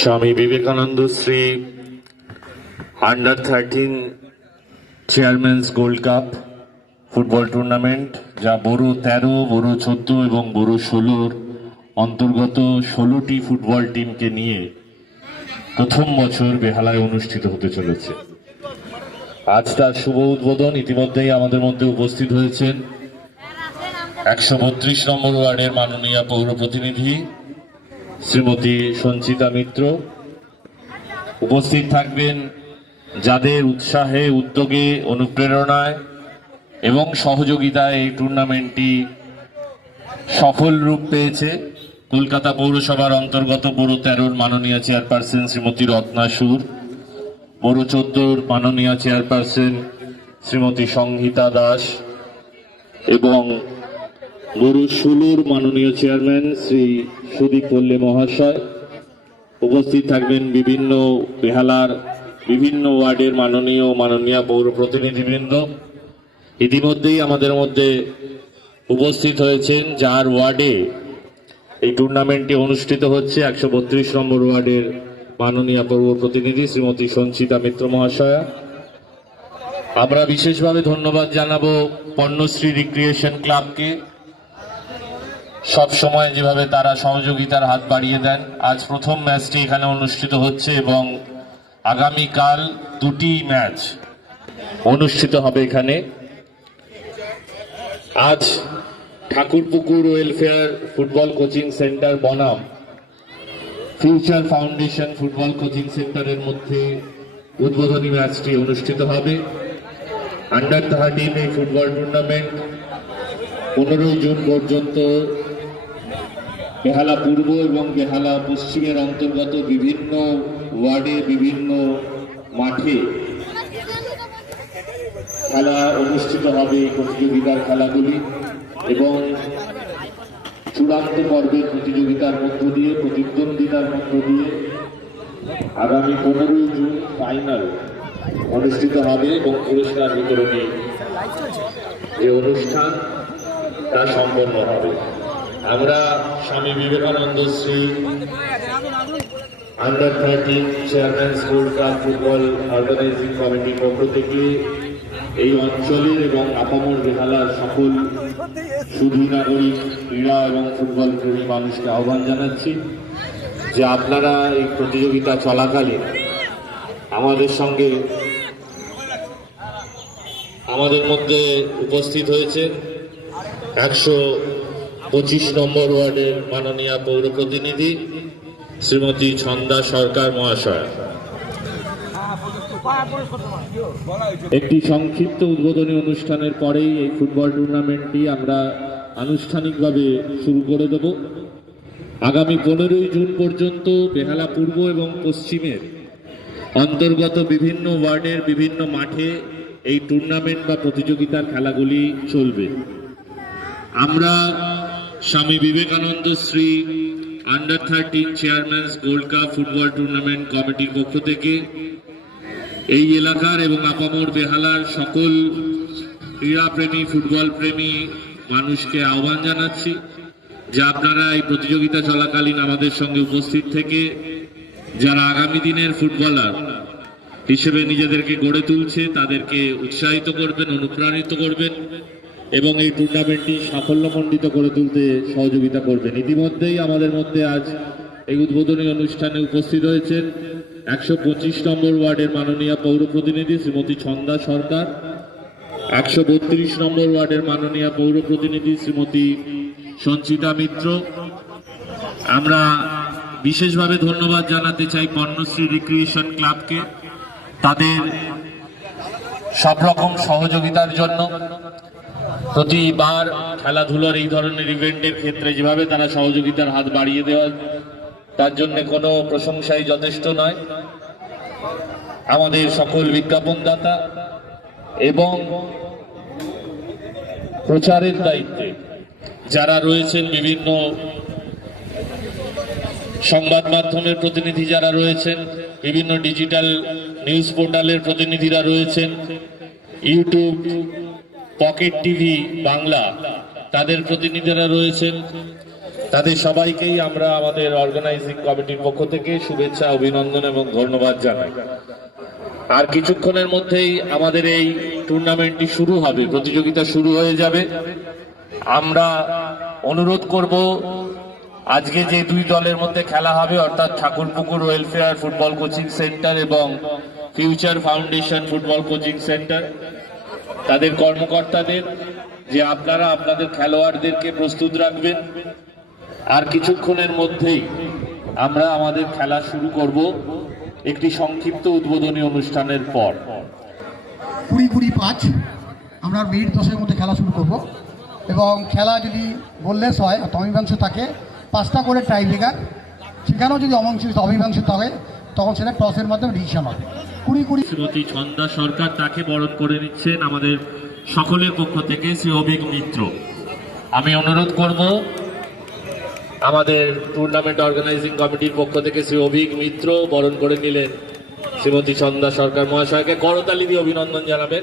স্বামী বিবেকানন্দ শ্রী আন্ডার-13 chairman's gold cup football tournament, যা বড় 13, বড় 14 এবং বড় 16 অন্তর্গত 16টি ফুটবল টিমকে নিয়ে প্রথম বছর বেহালায় অনুষ্ঠিত হতে চলেছে। আজ তার শুভ উদ্বোধন। ইতিমধ্যেই আমাদের মধ্যে উপস্থিত হয়েছেন 132 নম্বর ওয়ার্ডের মাননীয় পৌর প্রতিনিধি শ্রীমতী সঞ্চিতা মিত্র। উপস্থিত থাকবেন যাদের উৎসাহে, উদ্যোগে, অনুপ্রেরণায় এবং সহযোগিতায় এই টুর্নামেন্টটি সফল রূপ পেয়েছে কলকাতা পৌরসভার অন্তর্গত বড় 13 মাননীয় চেয়ারপারসন শ্রীমতী রত্না সুর, বড় 14 মাননীয় চেয়ারপারসন শ্রীমতী সংহিতা দাস এবং বড় 16 মাননীয় চেয়ারম্যান শ্রী সুদীপ পল্লে মহাশয়। উপস্থিত থাকবেন বিভিন্ন বেহালার বিভিন্ন ওয়ার্ডের মাননীয় পৌর প্রতিনিধিবৃন্দ। ইতিমধ্যেই আমাদের মধ্যে উপস্থিত হয়েছেন যার ওয়ার্ডে এই টুর্নামেন্টটি অনুষ্ঠিত হচ্ছে, 132 নম্বর ওয়ার্ডের মাননীয় পৌর প্রতিনিধি শ্রীমতী সঞ্চিতা মিত্র মহাশয়া। আমরা বিশেষভাবে ধন্যবাদ জানাবো পণ্যশ্রী রিক্রিয়েশন ক্লাবকে, সব সময় যেভাবে তারা সহযোগিতার হাত বাড়িয়ে দেন। আজ প্রথম ম্যাচটি এখানে অনুষ্ঠিত হচ্ছে এবং আগামীকাল 2টি ম্যাচ অনুষ্ঠিত হবে এখানে। আজ Thakurpukur welfare football coaching centre বনাম ফিউচার ফাউন্ডেশন ফুটবল কোচিং সেন্টারের মধ্যে উদ্বোধনী ম্যাচটি অনুষ্ঠিত হবে। আন্ডার-13 এই ফুটবল টুর্নামেন্ট 15 জুন পর্যন্ত বেহালা পূর্ব এবং বেহালা পশ্চিমের অন্তর্গত বিভিন্ন ওয়ার্ডে, বিভিন্ন মাঠে খেলা অনুষ্ঠিত হবে। প্রতিযোগিতার খেলাগুলি এবং চূড়ান্ত পর্বের প্রতিযোগিতার মধ্য দিয়ে, প্রতিদ্বন্দ্বিতার মধ্য দিয়ে আগামী 15 জুন ফাইনাল অনুষ্ঠিত হবে এবং পুরস্কার বিতরণী যে অনুষ্ঠান তা সম্পন্ন হবে। আমরা স্বামী বিবেকানন্দ শ্রী আন্ডার-13 chairman's gold cup football organising কমিটির পক্ষ থেকে এই অঞ্চলের এবং আপামর বেহালার সকল সুধী নাগরিক, ক্রীড়া এবং ফুটবল প্রেমী মানুষকে আহ্বান জানাচ্ছি যে আপনারা এই প্রতিযোগিতা চলাকালীন আমাদের মধ্যে উপস্থিত হয়েছে 125 নম্বর ওয়ার্ডের মাননীয় পৌর প্রতিনিধি শ্রীমতী ছন্দা সরকার মহাশয়। একটি সংক্ষিপ্ত উদ্বোধনী অনুষ্ঠানের পরেই এই ফুটবল টুর্নামেন্টটি আমরা আনুষ্ঠানিকভাবে শুরু করে দেব। আগামী 15 জুন পর্যন্ত বেহালা পূর্ব এবং পশ্চিমের অন্তর্গত বিভিন্ন ওয়ার্ডের বিভিন্ন মাঠে এই টুর্নামেন্ট বা প্রতিযোগিতার খেলাগুলি চলবে। আমরা স্বামী বিবেকানন্দ শ্রী আন্ডার-13 chairman's gold cup football tournament কমিটির পক্ষ থেকে এই এলাকার এবং আপামর বেহালার সকল ক্রীড়াপ্রেমী, ফুটবল প্রেমী মানুষকে আহ্বান জানাচ্ছি যে আপনারা এই প্রতিযোগিতা চলাকালীন আমাদের সঙ্গে উপস্থিত থেকে যারা আগামী দিনের ফুটবলার হিসেবে নিজেদেরকে গড়ে তুলছে তাদেরকে উৎসাহিত করবেন, অনুপ্রাণিত করবেন এবং এই টুর্নামেন্টটি সাফল্যমণ্ডিত করে তুলতে সহযোগিতা করবেন। ইতিমধ্যেই আমাদের মধ্যে আজ এই উদ্বোধনী অনুষ্ঠানে উপস্থিত হয়েছেন 125 নম্বর ওয়ার্ডের মাননীয় পৌর প্রতিনিধি শ্রীমতী ছন্দা সরকার, 132 নম্বর ওয়ার্ডের মাননীয় পৌর প্রতিনিধি শ্রীমতী সঞ্চিতা মিত্র। আমরা বিশেষভাবে ধন্যবাদ জানাতে চাই পণ্যশ্রী রিক্রিয়েশন ক্লাবকে তাদের সব রকম সহযোগিতার জন্য। প্রতিবার খেলাধুলার এই ধরনের ইভেন্টের ক্ষেত্রে যেভাবে তারা সহযোগিতার হাত বাড়িয়ে দেওয়া, তার জন্য কোনো প্রশংসাই যথেষ্ট নয়। আমাদের সকল বিজ্ঞাপনদাতা এবং প্রচারের দায়িত্বে যারা রয়েছেন, বিভিন্ন সংবাদ মাধ্যমের প্রতিনিধি যারা রয়েছেন, বিভিন্ন ডিজিটাল নিউজ পোর্টালের প্রতিনিধিরা রয়েছেন, ইউটিউব, পকেট টিভি বাংলা তাদের প্রতিনিধিরা রয়েছেন, তাদের সবাইকেই আমরা আমাদের অর্গানাইজিং কমিটির পক্ষ থেকে শুভেচ্ছা, অভিনন্দন এবং ধন্যবাদ জানাই। আর কিছুক্ষণের মধ্যেই আমাদের এই টুর্নামেন্টটি শুরু হবে, প্রতিযোগিতা শুরু হয়ে যাবে। আমরা অনুরোধ করব, আজকে যে দুই দলের মধ্যে খেলা হবে, অর্থাৎ Thakurpukur welfare football coaching centre এবং future foundation football coaching centre, তাদের কর্মকর্তাদের যে আপনারা আপনাদের খেলোয়াড়দেরকে প্রস্তুত রাখবেন। আর কিছুক্ষণের মধ্যেই আমরা আমাদের খেলা শুরু করব একটি সংক্ষিপ্ত উদ্বোধনী অনুষ্ঠানের পর। 20-5 আমরা মিনিট 10-এর মধ্যে খেলা শুরু করব এবং খেলা যদি বললেস হয় অমীমাংস থাকে 5টা করে টাই ব্রেকার, সেখানেও যদি অমীমাংস থাকে তখন সেটা টসের মাধ্যমে ডিসিশন হবে। 20-20 শ্রীমতী ছন্দা সরকার, তাকে বরণ করে নিচ্ছেন আমাদের সকলের পক্ষ থেকে শ্রী অভিক মিত্র। আমি অনুরোধ করব আমাদের টুর্নামেন্ট অর্গানাইজিং কমিটির পক্ষ থেকে শ্রী অভিক মিত্র বরণ করে নিলেন শ্রীমতী ছন্দা সরকার মহাশয়কে। করতালি দিয়ে অভিনন্দন জানাবেন।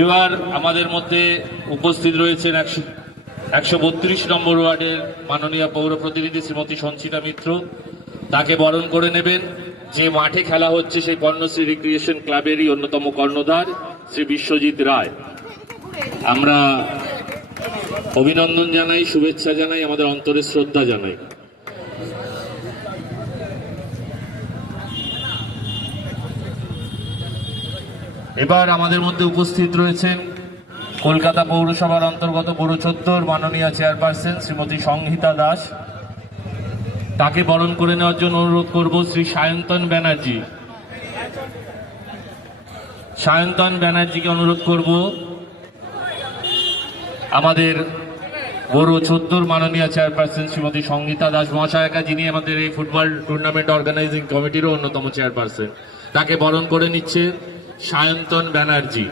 এবার আমাদের মধ্যে উপস্থিত রয়েছেন 132 নম্বর ওয়ার্ডের মাননীয় পৌর প্রতিনিধি শ্রীমতী সঞ্চিতা মিত্র, তাকে বরণ করে নেবেন। যে মাঠে খেলা হচ্ছে সেই কর্ণশ্রী রিক্রিয়েশন ক্লাবেরই অন্যতম কর্ণধার শ্রী বিশ্বজিৎ রায়। আমরা অভিনন্দন জানাই, শুভেচ্ছা জানাই, আমাদের অন্তরে শ্রদ্ধা জানাই। এবার আমাদের মধ্যে উপস্থিত রয়েছেন কলকাতা পৌরসভার অন্তর্গত বড় চত্বর মাননীয় চেয়ারপারসন শ্রীমতী সংহিতা দাস, তাকে বরণ করে নেওয়ার জন্য অনুরোধ করব শ্রী সায়ন্তন ব্যানার্জি। সায়ন্তন ব্যানার্জিকে অনুরোধ করব আমাদের বড় চত্বর মাননীয় চেয়ারপারসন শ্রীমতী সংহিতা দাস মহাশয়কা, যিনি আমাদের এই ফুটবল টুর্নামেন্ট অর্গানাইজিং কমিটিরও অন্যতম চেয়ারপারসন, তাকে বরণ করে নিচ্ছে সায়ন্তন ব্যানার্জি।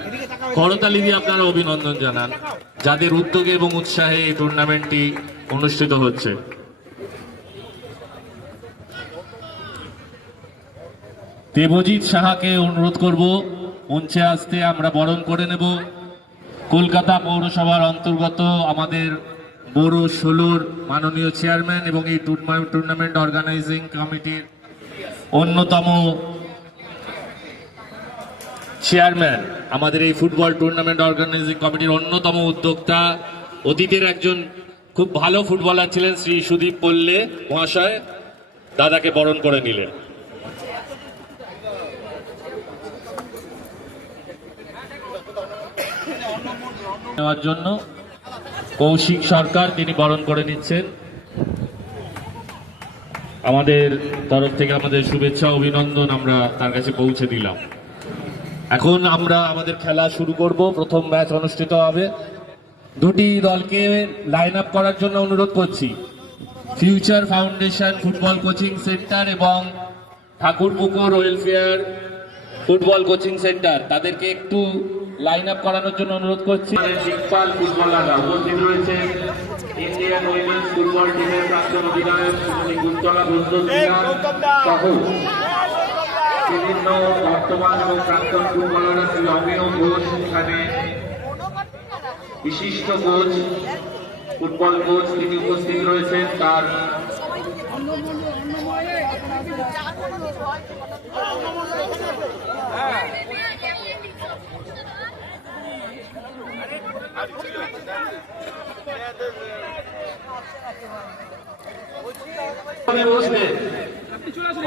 করতালি দিয়ে আপনারা অভিনন্দন জানান, যাদের উদ্যোগে এবং উৎসাহে এই টুর্নামেন্টটি অনুষ্ঠিত হচ্ছে। দেবজিৎ সাহাকে অনুরোধ করব মঞ্চে আসতে। আমরা বরণ করে নেব কলকাতা পৌরসভার অন্তর্গত আমাদের বড় 16 মাননীয় চেয়ারম্যান এবং এই টুর্নামেন্ট অর্গানাইজিং কমিটির অন্যতম চেয়ারম্যান, আমাদের এই ফুটবল টুর্নামেন্ট অর্গানাইজিং কমিটির অন্যতম উদ্যোক্তা, অতীতের একজন খুব ভালো ফুটবলার ছিলেন শ্রী সুদীপ পল্লে মহাশয়, দাদাকে বরণ করে নিলেন। নেওয়ার জন্য কৌশিক সরকার, তিনি বরণ করে নিচ্ছেন। আমাদের তরফ থেকে আমাদের শুভেচ্ছা, অভিনন্দন আমরা তার কাছে পৌঁছে দিলাম। এখন আমরা আমাদের খেলা শুরু করব। প্রথম ম্যাচ অনুষ্ঠিত হবে। দুটি দলকে লাইন আপ করার জন্য অনুরোধ করছি। Future foundation football coaching centre এবং Thakurpukur welfare football coaching centre, তাদেরকে একটু লাইন আপ করানোর জন্য অনুরোধ করছি। দিকপাল ফুটবলাররা উপস্থিত রয়েছে। ইন্ডিয়ান উইমেন্স ফুটবল টিমের প্রাক্তন অধিনায়ক শ্রী কুন্তলা সহ বিভিন্ন বর্তমান এবং প্রাক্তন ফুটবলাররা শ্রী অমিয় ঘোষ, এখানে বিশিষ্ট কোচ, ফুটবল কোচ তিনি উপস্থিত রয়েছেন। তার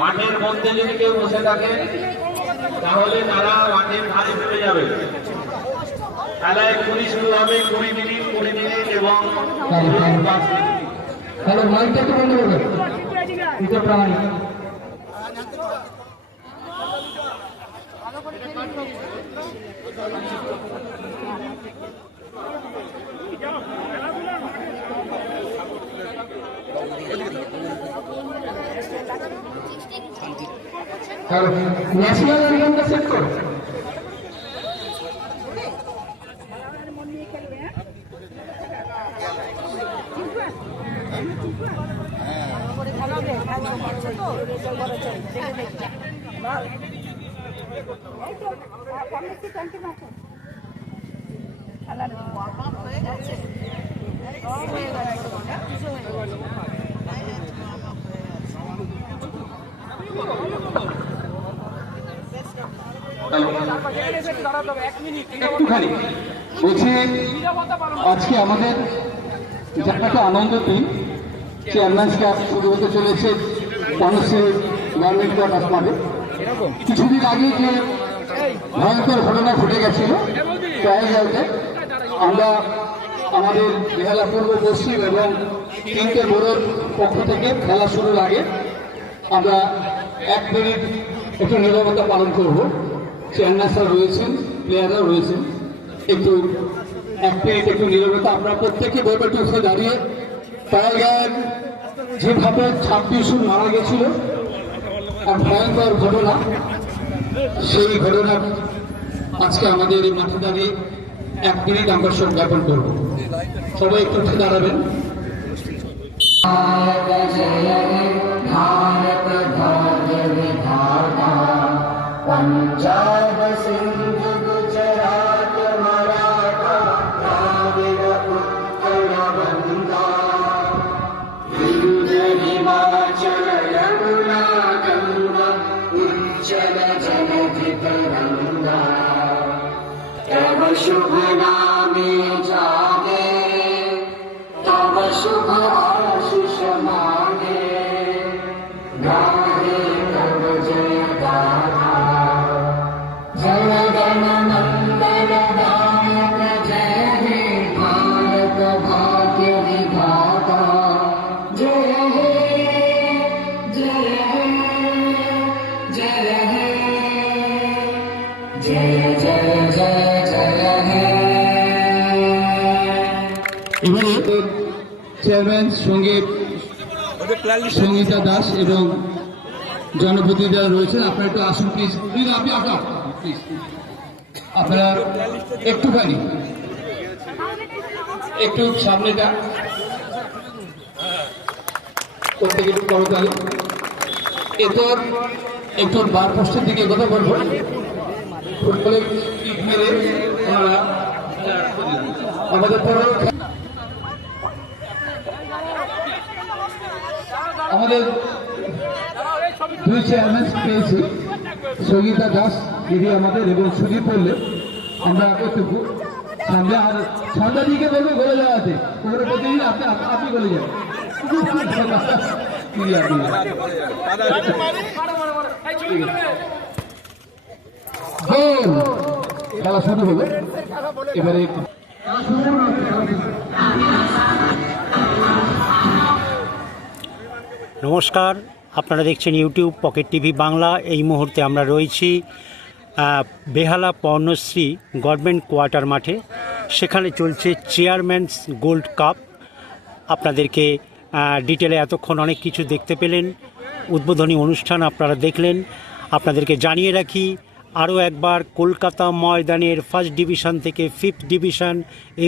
মাঠের মধ্যে যদি কেউ বসে থাকে তাহলে তারা মাঠের ধারে চলে যাবে। খেলা এক্ষুনি শুরু হবে। 20 মিনিট এবং 5 মিনিট। ন্যাশনাল অ্যালবামটা সেট করো। হ্যাঁ একটুখানি বলছি, আজকে আমাদের একটা আনন্দ দিন, চেয়ারম্যানস কাপ শুরু হতে চলেছে বনশ্রী গভর্নমেন্ট কোয়ার্টার্স মাঠে। কিছুদিন আগে যে ভয়ঙ্কর ঘটনা ঘটে গেছিল ট্রায়ালতে, আমরা আমাদের বেহালা পূর্ব পশ্চিম এবং তিনটে বোর্ডের পক্ষ থেকে খেলা শুরুর আগে আমরা 1 মিনিট একটু নীরবতা পালন করব। চেয়ারম্যান স্যার রয়েছেন, প্লেয়াররা রয়েছেন, একটু 1 মিনিট একটু নীরবতা। আমরা প্রত্যেকে বইটা উঠে দাঁড়িয়ে টাইগার যেভাবে 26 জন মারা গেছিল, এক ভয়ঙ্কর ঘটনা, সেই ঘটনা আজকে আমাদের এই মাঠে দাঁড়িয়ে 1 মিনিট আমরা শোক জ্ঞাপন করব। সবাই একটু উঠে দাঁড়াবেন। पंजाब सिंध गुजरात मराठा द्राविड उत्कल बंगा विंध्य हिमाचल यमुना गंगा उज्जल जलधि तरंगा तव शुभ नामे जागे तव शुभ आशीष मांगे गाहे तव जय गाथा जय गण मंगल दायक जय हे भारत भाग्य विधाता जय हे जय हे जय हे जय जय जय जय हे। এবারে চেয়ারম্যান সঙ্গীতা দাস এবং জনপ্রতিনিধিরা রয়েছেন, আপনারা একটু আসুন প্লিজ। আপনি আসুন প্লিজ, আপনারা একটুখানি একটু সামনেটা প্রত্যেকে একটু করতালি। এরপর একটু বার পোস্টের দিকে কথা বলবো। ফুটবলে কিক মেরে ওনারা আমাদের পরে আমাদের 2 চেয়ারম্যান পেয়েছি, সঙ্গীতা দাস দিদি আমাদের এবং সুদীপ বললে আমরা একটু সামনে। আর সন্ধ্যা দিকে বলবে গলে যাওয়াতে ওগুলো প্রতিদিন আপনি বলে যান। খেলা শুরু হলো এবারে। নমস্কার, আপনারা দেখছেন ইউটিউব পকেট টিভি বাংলা। এই মুহূর্তে আমরা রয়েছি বেহালা পর্ণশ্রী গভর্নমেন্ট কোয়ার্টার মাঠে। সেখানে চলছে চেয়ারম্যানস গোল্ড কাপ। আপনাদেরকে ডিটেলে এতক্ষণ অনেক কিছু দেখতে পেলেন, উদ্বোধনী অনুষ্ঠান আপনারা দেখলেন। আপনাদেরকে জানিয়ে রাখি আরও একবার, কলকাতা ময়দানের 1st ডিভিশন থেকে 5th ডিভিশন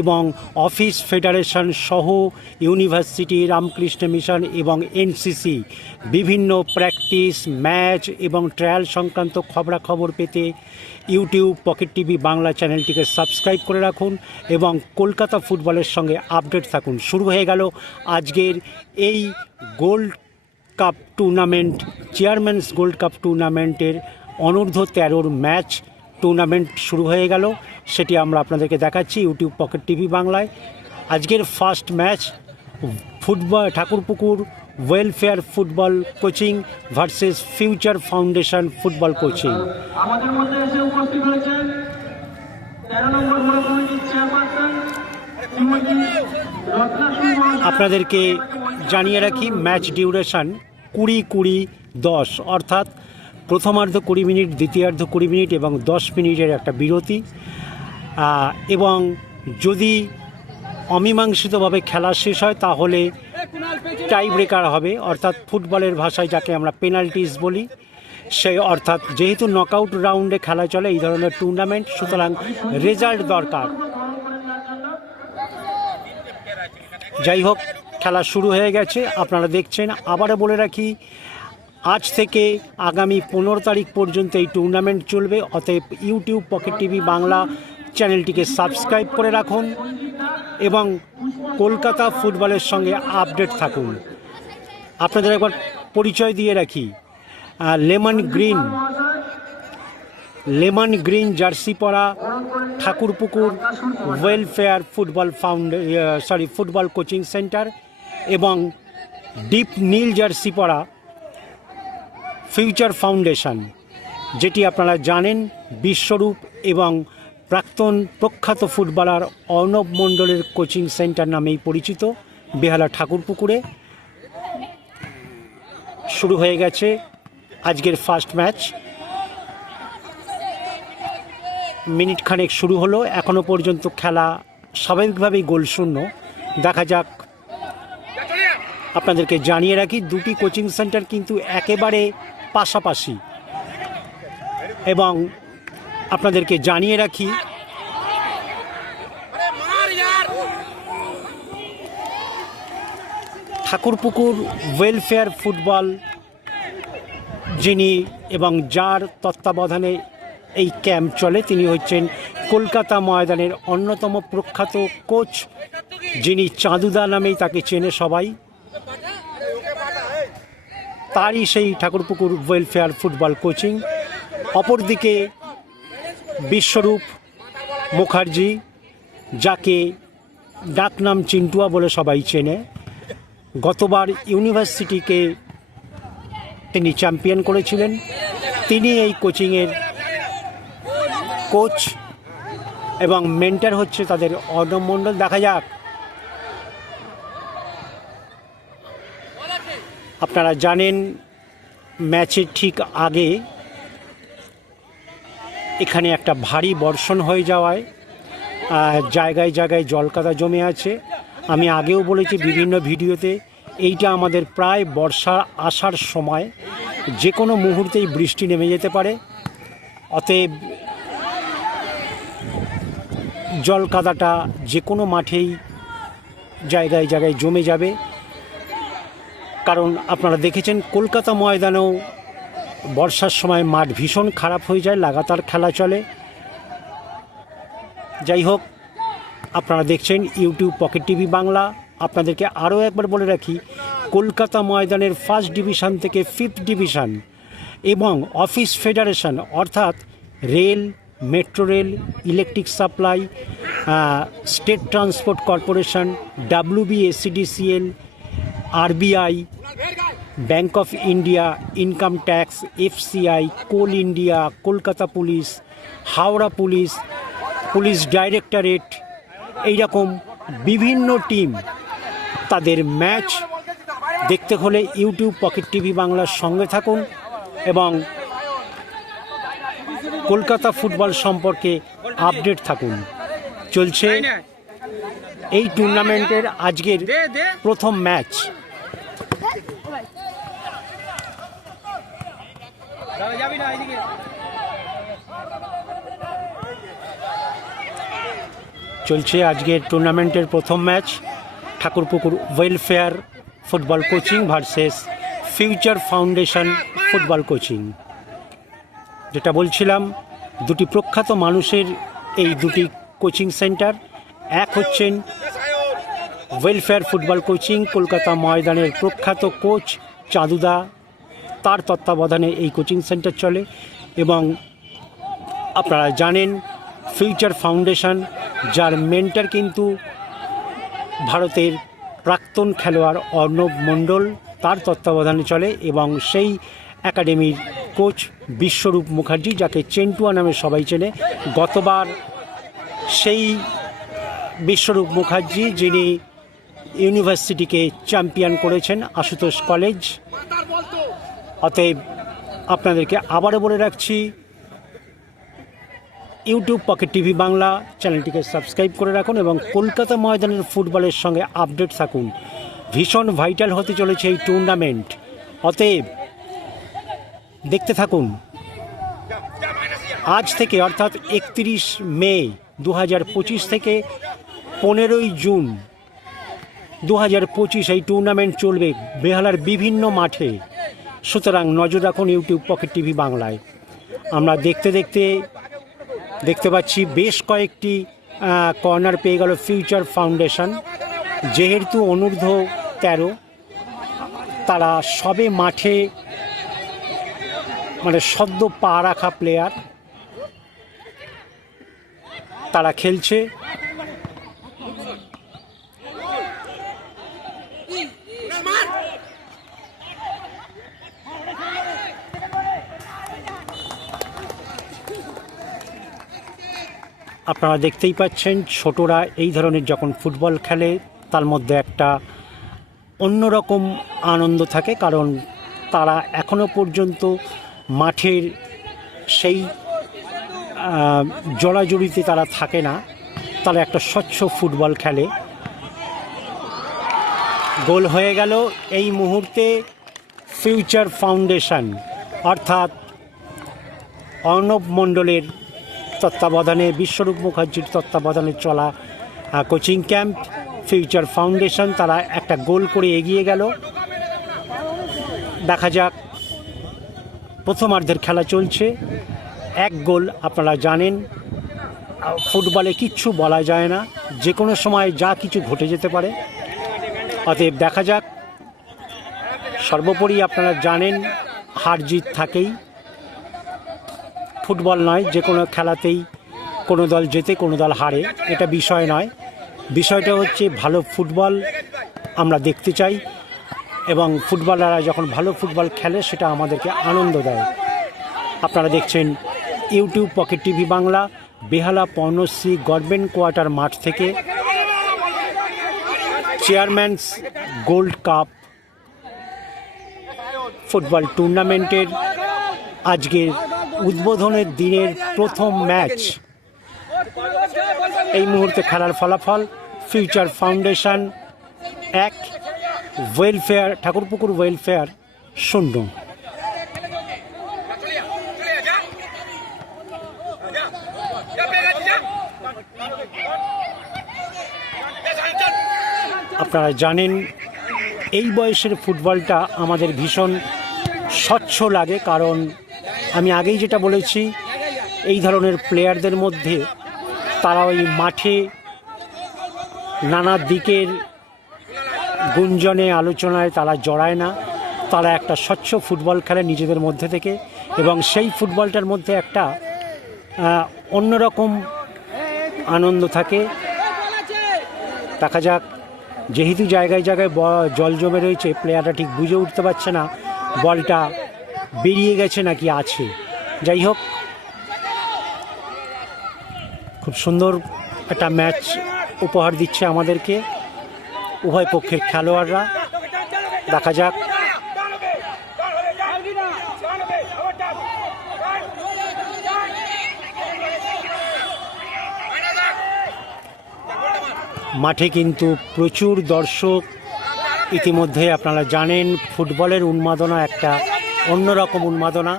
এবং অফিস ফেডারেশন সহ ইউনিভার্সিটি, রামকৃষ্ণ মিশন এবং এনসিসি বিভিন্ন প্র্যাকটিস, ম্যাচ এবং ট্রায়াল সংক্রান্ত খবরাখবর পেতে ইউটিউব পকেট টিভি বাংলা চ্যানেলটিকে সাবস্ক্রাইব করে রাখুন এবং কলকাতা ফুটবলের সঙ্গে আপডেট থাকুন। শুরু হয়ে গেল আজকের এই gold cup tournament, chairman's gold cup টুর্নামেন্টের অনূর্ধ্ব 13 ম্যাচ টুর্নামেন্ট শুরু হয়ে গেল। সেটি আমরা আপনাদেরকে দেখাচ্ছি ইউটিউব পকেট টিভি বাংলায়। আজকের first match football Thakurpukur welfare football coaching versus future foundation football coaching. আমাদের মধ্যে এসে উপস্থিত হয়েছেন 13 নম্বর ওয়ার্ড কমিটির চেয়ারপারসন শ্রীমতী রত্না সুমন। আপনাদেরকে জানিয়ে রাখি ম্যাচ ডিউরেশন 20-20-10, অর্থাৎ প্রথমার্ধ 20 মিনিট, দ্বিতীয়ার্ধ 20 মিনিট এবং 10 মিনিটের একটা বিরতি। এবং যদি অমীমাংসিতভাবে খেলা শেষ হয় তাহলে টাই ব্রেকার হবে, অর্থাৎ ফুটবলের ভাষায় যাকে আমরা পেনাল্টিস বলি। সেই অর্থাৎ যেহেতু নকআউট রাউন্ডে খেলা চলে এই ধরনের টুর্নামেন্ট, সুতরাং রেজাল্ট দরকার। যাই হোক, খেলা শুরু হয়ে গেছে, আপনারা দেখছেন। আবারও বলে রাখি আজ থেকে আগামী 15 তারিখ পর্যন্ত এই টুর্নামেন্ট চলবে। অতএব ইউটিউব পকেট টিভি বাংলা চ্যানেলটিকে সাবস্ক্রাইব করে রাখুন এবং কলকাতা ফুটবলের সঙ্গে আপডেট থাকুন। আপনাদের একবার পরিচয় দিয়ে রাখি, লেমন গ্রিন জার্সি পরা Thakurpukur welfare football coaching centre এবং ডিপ নীল জার্সি পরা ফিউচার ফাউন্ডেশন, যেটি আপনারা জানেন বিশ্বরূপ এবং প্রাক্তন প্রখ্যাত ফুটবলার অর্ণব মণ্ডলের কোচিং সেন্টার নামেই পরিচিত। বেহালা ঠাকুরপুকুরে শুরু হয়ে গেছে আজকের ফার্স্ট ম্যাচ। মিনিট খানেক শুরু হলো, এখনো পর্যন্ত খেলা স্বাভাবিকভাবেই গোলশূন্য। দেখা যাক। আপনাদেরকে জানিয়ে রাখি, দুটি কোচিং সেন্টার কিন্তু একেবারে পাশাপাশি এবং আপনাদেরকে জানিয়ে রাখি ঠাকুরপুকুর ওয়েলফেয়ার ফুটবল যিনি এবং যার তত্ত্বাবধানে এই ক্যাম্প চলে তিনি হচ্ছেন কলকাতা ময়দানের অন্যতম প্রখ্যাত কোচ, যিনি চাঁদুদা নামেই তাকে চেনে সবাই। তারই সেই ঠাকুরপুকুর ওয়েলফেয়ার ফুটবল কোচিং। অপরদিকে বিশ্বরূপ মুখার্জি, যাকে ডাকনাম চিন্টুয়া বলে সবাই চেনে, গতবার ইউনিভার্সিটিকে তিনি চ্যাম্পিয়ন করেছিলেন। তিনি এই কোচিংয়ের কোচ এবং মেন্টর হচ্ছে তাদের অর্ণব মণ্ডল। দেখা যাক। আপনারা জানেন ম্যাচের ঠিক আগে এখানে একটা ভারী বর্ষণ হয়ে যাওয়ায় জায়গায় জায়গায় জলকাদা জমে আছে। আমি আগেও বলেছি বিভিন্ন ভিডিওতে, এইটা আমাদের প্রায় বর্ষা আসার সময়, যে কোনো মুহূর্তেই বৃষ্টি নেমে যেতে পারে। অতএব জলকাদাটা যে কোনো মাঠেই জায়গায় জায়গায় জমে যাবে। কারণ আপনারা দেখেছেন কলকাতা ময়দানেও বর্ষার সময় মাঠ ভীষণ খারাপ হয়ে যায়, লাগাতার খেলা চলে। যাই হোক, আপনারা দেখছেন ইউটিউব পকেট টিভি বাংলা। আপনাদেরকে আরও একবার বলে রাখি, কলকাতা ময়দানের ফার্স্ট ডিভিশন থেকে 5th ডিভিশন এবং অফিস ফেডারেশন অর্থাৎ rail, metro rail, electric supply, state transport corporation, WBSCDCL, RBI, Bank of India, income tax, FCI, Coal India, Kolkata police, Howrah police, police directorate, এইরকম বিভিন্ন টিম তাদের ম্যাচ দেখতে হলে ইউটিউব পকেট টিভি বাংলার সঙ্গে থাকুন এবং কলকাতা ফুটবল সম্পর্কে আপডেট থাকুন। চলছে এই টুর্নামেন্টের আজকের প্রথম ম্যাচ। চলছে আজকের টুর্নামেন্টের প্রথম match, Thakurpukur welfare football coaching versus future foundation football coaching. যেটা বলছিলাম, দুটি প্রখ্যাত মানুষের এই দুটি কোচিং সেন্টার। এক হচ্ছেন ওয়েলফেয়ার ফুটবল কোচিং, কলকাতা ময়দানের প্রখ্যাত কোচ চাঁদুদা, তার তত্ত্বাবধানে এই কোচিং সেন্টার চলে। এবং আপনারা জানেন ফিউচার ফাউন্ডেশন, যার মেন্টর কিন্তু ভারতের প্রাক্তন খেলোয়াড় অর্ণব মণ্ডল, তার তত্ত্বাবধানে চলে। এবং সেই একাডেমির কোচ বিশ্বরূপ মুখার্জি, যাকে চেন্টুয়া নামে সবাই চেনে। গতবার সেই বিশ্বরূপ মুখার্জি যিনি ইউনিভার্সিটিকে চ্যাম্পিয়ন করেছেন আশুতোষ কলেজ। অতএব আপনাদেরকে আবারও বলে রাখছি, ইউটিউব পকেট টিভি বাংলা চ্যানেলটিকে সাবস্ক্রাইব করে রাখুন এবং কলকাতা ময়দানের ফুটবলের সঙ্গে আপডেট থাকুন। ভীষণ ভাইটাল হতে চলেছে এই টুর্নামেন্ট, অতএব দেখতে থাকুন। আজ থেকে অর্থাৎ 31 মে 2025 থেকে 15ই জুন 2025 এই টুর্নামেন্ট চলবে বেহালার বিভিন্ন মাঠে। সুতরাং নজর রাখুন ইউটিউব পকেট টিভি বাংলায়। আমরা দেখতে পাচ্ছি বেশ কয়েকটি কর্নার পেয়ে গেল ফিউচার ফাউন্ডেশন। যেহেতু অনূর্ধ্ব 13 তারা সবে মাঠে, মানে সদ্য পা রাখা প্লেয়ার, তারা খেলছে। আপনারা দেখতেই পাচ্ছেন ছোটরা এই ধরনের যখন ফুটবল খেলে তার মধ্যে একটা অন্যরকম আনন্দ থাকে, কারণ তারা এখনো পর্যন্ত মাঠের সেই জড়াজড়িতে তারা থাকে না, তারা একটা স্বচ্ছ ফুটবল খেলে। গোল হয়ে গেল এই মুহূর্তে ফিউচার ফাউন্ডেশন, অর্থাৎ অর্ণব মণ্ডলের তত্ত্বাবধানে, বিশ্বরূপ মুখার্জির তত্ত্বাবধানে চলা কোচিং ক্যাম্প ফিউচার ফাউন্ডেশন, তারা একটা গোল করে এগিয়ে গেল। দেখা যাক, প্রথমার্ধের খেলা চলছে, 1 গোল। আপনারা জানেন ফুটবলে কিচ্ছু বলা যায় না, যে কোনো সময় যা কিছু ঘটে যেতে পারে। অতএব দেখা যাক। সর্বোপরি আপনারা জানেন হার জিত থাকেই, ফুটবল নয়, যে কোনো খেলাতেই কোনো দল জেতে কোনো দল হারে, এটা বিষয় নয়। বিষয়টা হচ্ছে ভালো ফুটবল আমরা দেখতে চাই, এবং ফুটবলাররা যখন ভালো ফুটবল খেলে সেটা আমাদেরকে আনন্দ দেয়। আপনারা দেখছেন ইউটিউব পকেট টিভি বাংলা, বেহালা পর্ণশ্রী গভর্নমেন্ট কোয়ার্টার মাঠ থেকে চেয়ারম্যানস গোল্ড কাপ ফুটবল টুর্নামেন্টের আজকের উদ্বোধনের দিনের প্রথম ম্যাচ। এই মুহূর্তে খেলার ফলাফল future foundation 1, welfare Thakurpukur welfare 0। আপনারা জানেন এই বয়সের ফুটবলটা আমাদের ভীষণ স্বচ্ছ লাগে, কারণ আমি আগেই যেটা বলেছি, এই ধরনের প্লেয়ারদের মধ্যে তারা ওই মাঠে নানা দিকের গুঞ্জনে আলোচনায় তারা জড়ায় না, তারা একটা স্বচ্ছ ফুটবল খেলে নিজেদের মধ্যে থেকে, এবং সেই ফুটবলটার মধ্যে একটা অন্যরকম আনন্দ থাকে। দেখা যাক, যেহেতু জায়গায় জায়গায় জল জমে রয়েছে, প্লেয়াররা ঠিক বুঝে উঠতে পারছে না বলটা বেরিয়ে গেছে নাকি আছে। যাই হোক, খুব সুন্দর একটা ম্যাচ উপহার দিচ্ছে আমাদেরকে উভয় পক্ষের খেলোয়াড়রা। দেখা যাক। মাঠে কিন্তু প্রচুর দর্শক। ইতিমধ্যে আপনারা জানেন ফুটবলের উন্মাদনা একটা অন্যরকম উন্মাদনা,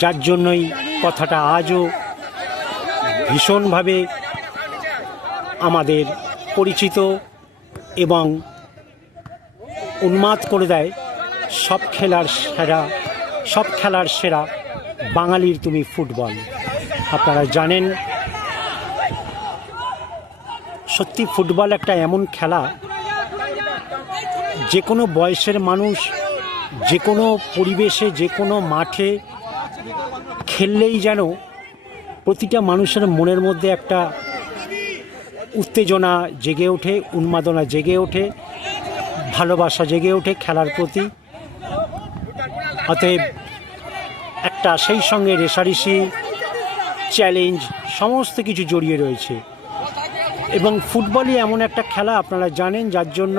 যার জন্যই কথাটা আজও ভীষণভাবে আমাদের পরিচিত এবং উন্মাদ করে দেয়। সব খেলার সেরা বাঙালির তুমি ফুটবল। আপনারা জানেন সত্যি ফুটবল একটা এমন খেলা, যে কোনো বয়সের মানুষ যে কোনো পরিবেশে যে কোনো মাঠে খেললেই যেন প্রতিটা মানুষের মনের মধ্যে একটা উত্তেজনা জেগে ওঠে, উন্মাদনা জেগে ওঠে, ভালোবাসা জেগে ওঠে খেলার প্রতি। অতএব একটা সেই সঙ্গে রেষারেষি, চ্যালেঞ্জ সমস্ত কিছু জড়িয়ে রয়েছে। এবং ফুটবলই এমন একটা খেলা আপনারা জানেন, যার জন্য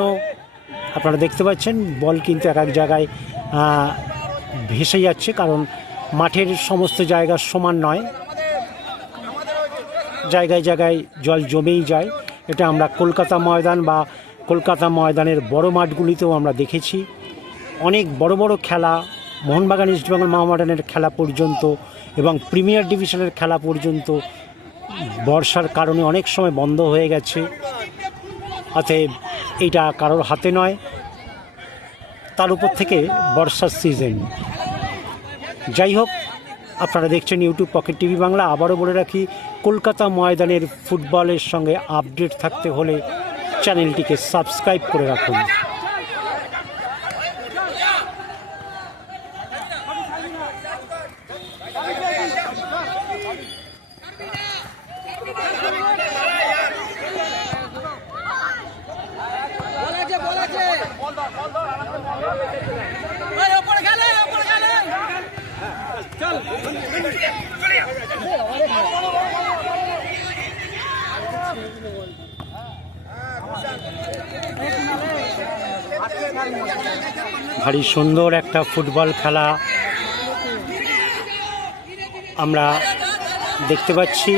আপনারা দেখতে পাচ্ছেন বল কিন্তু এক এক জায়গায় ভেসে যাচ্ছে, কারণ মাঠের সমস্ত জায়গা সমান নয়, জায়গায় জায়গায় জল জমেই যায়। এটা আমরা কলকাতা ময়দান বা কলকাতা ময়দানের বড় মাঠগুলিতেও আমরা দেখেছি। অনেক বড় বড় খেলা, মোহনবাগান ইস্টবেঙ্গল মোহামেডানের খেলা পর্যন্ত এবং প্রিমিয়ার ডিভিশনের খেলা পর্যন্ত বর্ষার কারণে অনেক সময় বন্ধ হয়ে গেছে। অতএব এটা কারোর হাতে নয়, তার উপর থেকে বর্ষার সিজন। যাই হোক, আপনারা দেখছেন ইউটিউব পকেট টিভি বাংলা। আবারও বলে রাখি, কলকাতা ময়দানের ফুটবলের সঙ্গে আপডেট থাকতে হলে চ্যানেলটিকে সাবস্ক্রাইব করে রাখুন। ভারী সুন্দর একটা ফুটবল খেলা আমরা দেখতে পাচ্ছি।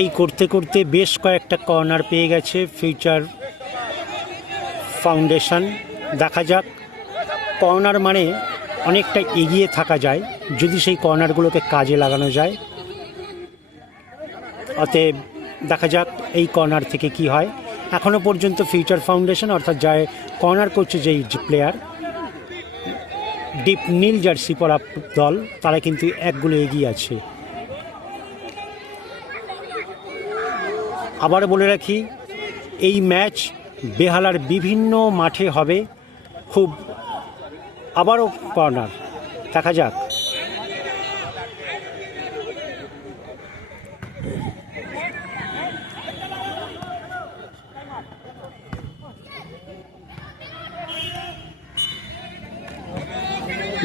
এই করতে করতে বেশ কয়েকটা কর্নার পেয়ে গেছে ফিউচার ফাউন্ডেশন। দেখা যাক, কর্নার মানে অনেকটা এগিয়ে থাকা যায় যদি সেই কর্নারগুলোকে কাজে লাগানো যায়। অতএব দেখা যাক এই কর্নার থেকে কি হয়। এখনও পর্যন্ত ফিউচার ফাউন্ডেশন অর্থাৎ যায় কর্নার করছে যেই প্লেয়ার, ডিপ নীল জার্সি পরা দল, তারা কিন্তু 1 গোলে এগিয়ে আছে। আবার বলে রাখি, এই ম্যাচ বেহালার বিভিন্ন মাঠে হবে। খুব আবারও কর্নার, দেখা যাক।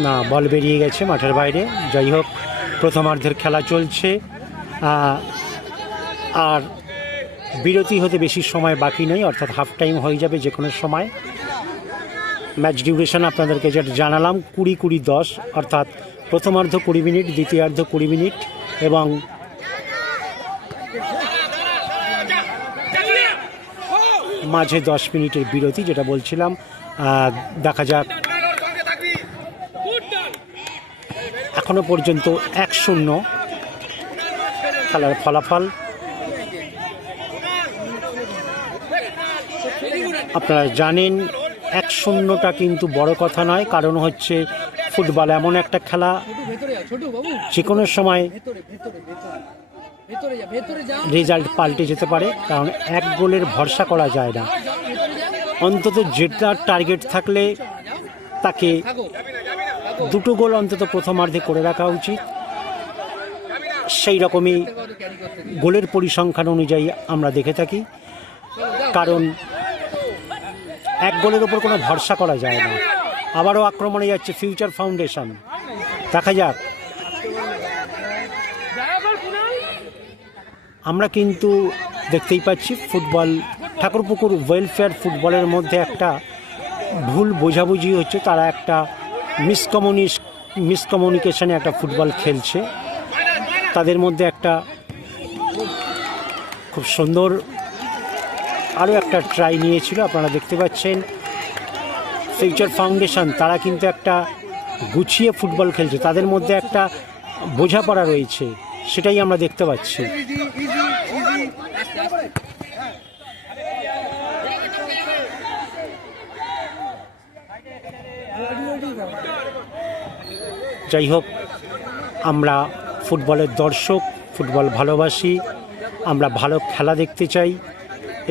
না, বল বেরিয়ে গেছে মাঠের বাইরে। যাই হোক, প্রথমার্ধের খেলা চলছে আর বিরতি হতে বেশি সময় বাকি নেই, অর্থাৎ হাফ টাইম হয়ে যাবে যে কোনো সময়। ম্যাচ ডিউরেশন আপনাদেরকে যেটা জানালাম 20-10, অর্থাৎ প্রথমার্ধ 20 মিনিট, দ্বিতীয়ার্ধ 20 মিনিট এবং মাঝে 10 মিনিটের বিরতি, যেটা বলছিলাম। দেখা যাক, এখনো পর্যন্ত 1-0 খেলার ফলাফল। আপনারা জানেন 1-0টা কিন্তু বড় কথা নয়, কারণ হচ্ছে ফুটবল এমন একটা খেলা যে কোনো সময় রেজাল্ট পাল্টে যেতে পারে, কারণ 1 গোলের ভরসা করা যায় না। অন্তত যেটা টার্গেট থাকলে তাকে 2 গোল অন্তত প্রথমার্ধে করে রাখা উচিত। সেই রকমই গোলের পরিসংখ্যান অনুযায়ী আমরা দেখে থাকি, কারণ 1 গোলের ওপর কোনো ভরসা করা যায় না। আবারও আক্রমণে যাচ্ছে ফিউচার ফাউন্ডেশন, দেখা যাক। আমরা কিন্তু দেখতেই পাচ্ছি ফুটবল ঠাকুরপুকুর ওয়েলফেয়ার ফুটবলের মধ্যে একটা ভুল বোঝাবুঝি হচ্ছে। তারা একটা মিসকমিউনিকেশনে একটা ফুটবল খেলছে। তাদের মধ্যে একটা খুব সুন্দর আরও একটা ট্রাই নিয়েছিল, আপনারা দেখতে পাচ্ছেন। ফিউচার ফাউন্ডেশন তারা কিন্তু একটা গুছিয়ে ফুটবল খেলছে, তাদের মধ্যে একটা বোঝাপড়া রয়েছে, সেটাই আমরা দেখতে পাচ্ছি। যাই হোক, আমরা ফুটবলের দর্শক, ফুটবল ভালোবাসি, আমরা ভালো খেলা দেখতে চাই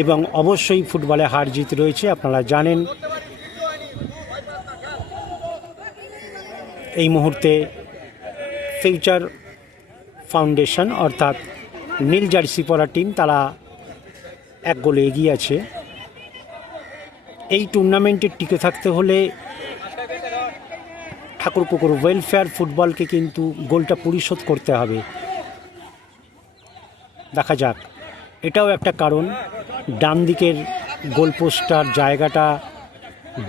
এবং অবশ্যই ফুটবলে হার জিত রয়েছে, আপনারা জানেন। এই মুহূর্তে ফিউচার ফাউন্ডেশন অর্থাৎ নীল জার্সি পরা টিম, তারা 1 গোলে এগিয়ে আছে। এই টুর্নামেন্টে টিকে থাকতে হলে ঠাকুরপুকুর ওয়েলফেয়ার ফুটবলকে কিন্তু গোলটা পরিশোধ করতে হবে। দেখা যাক, এটাও একটা কারণ। ডান দিকের গোলপোস্টার জায়গাটা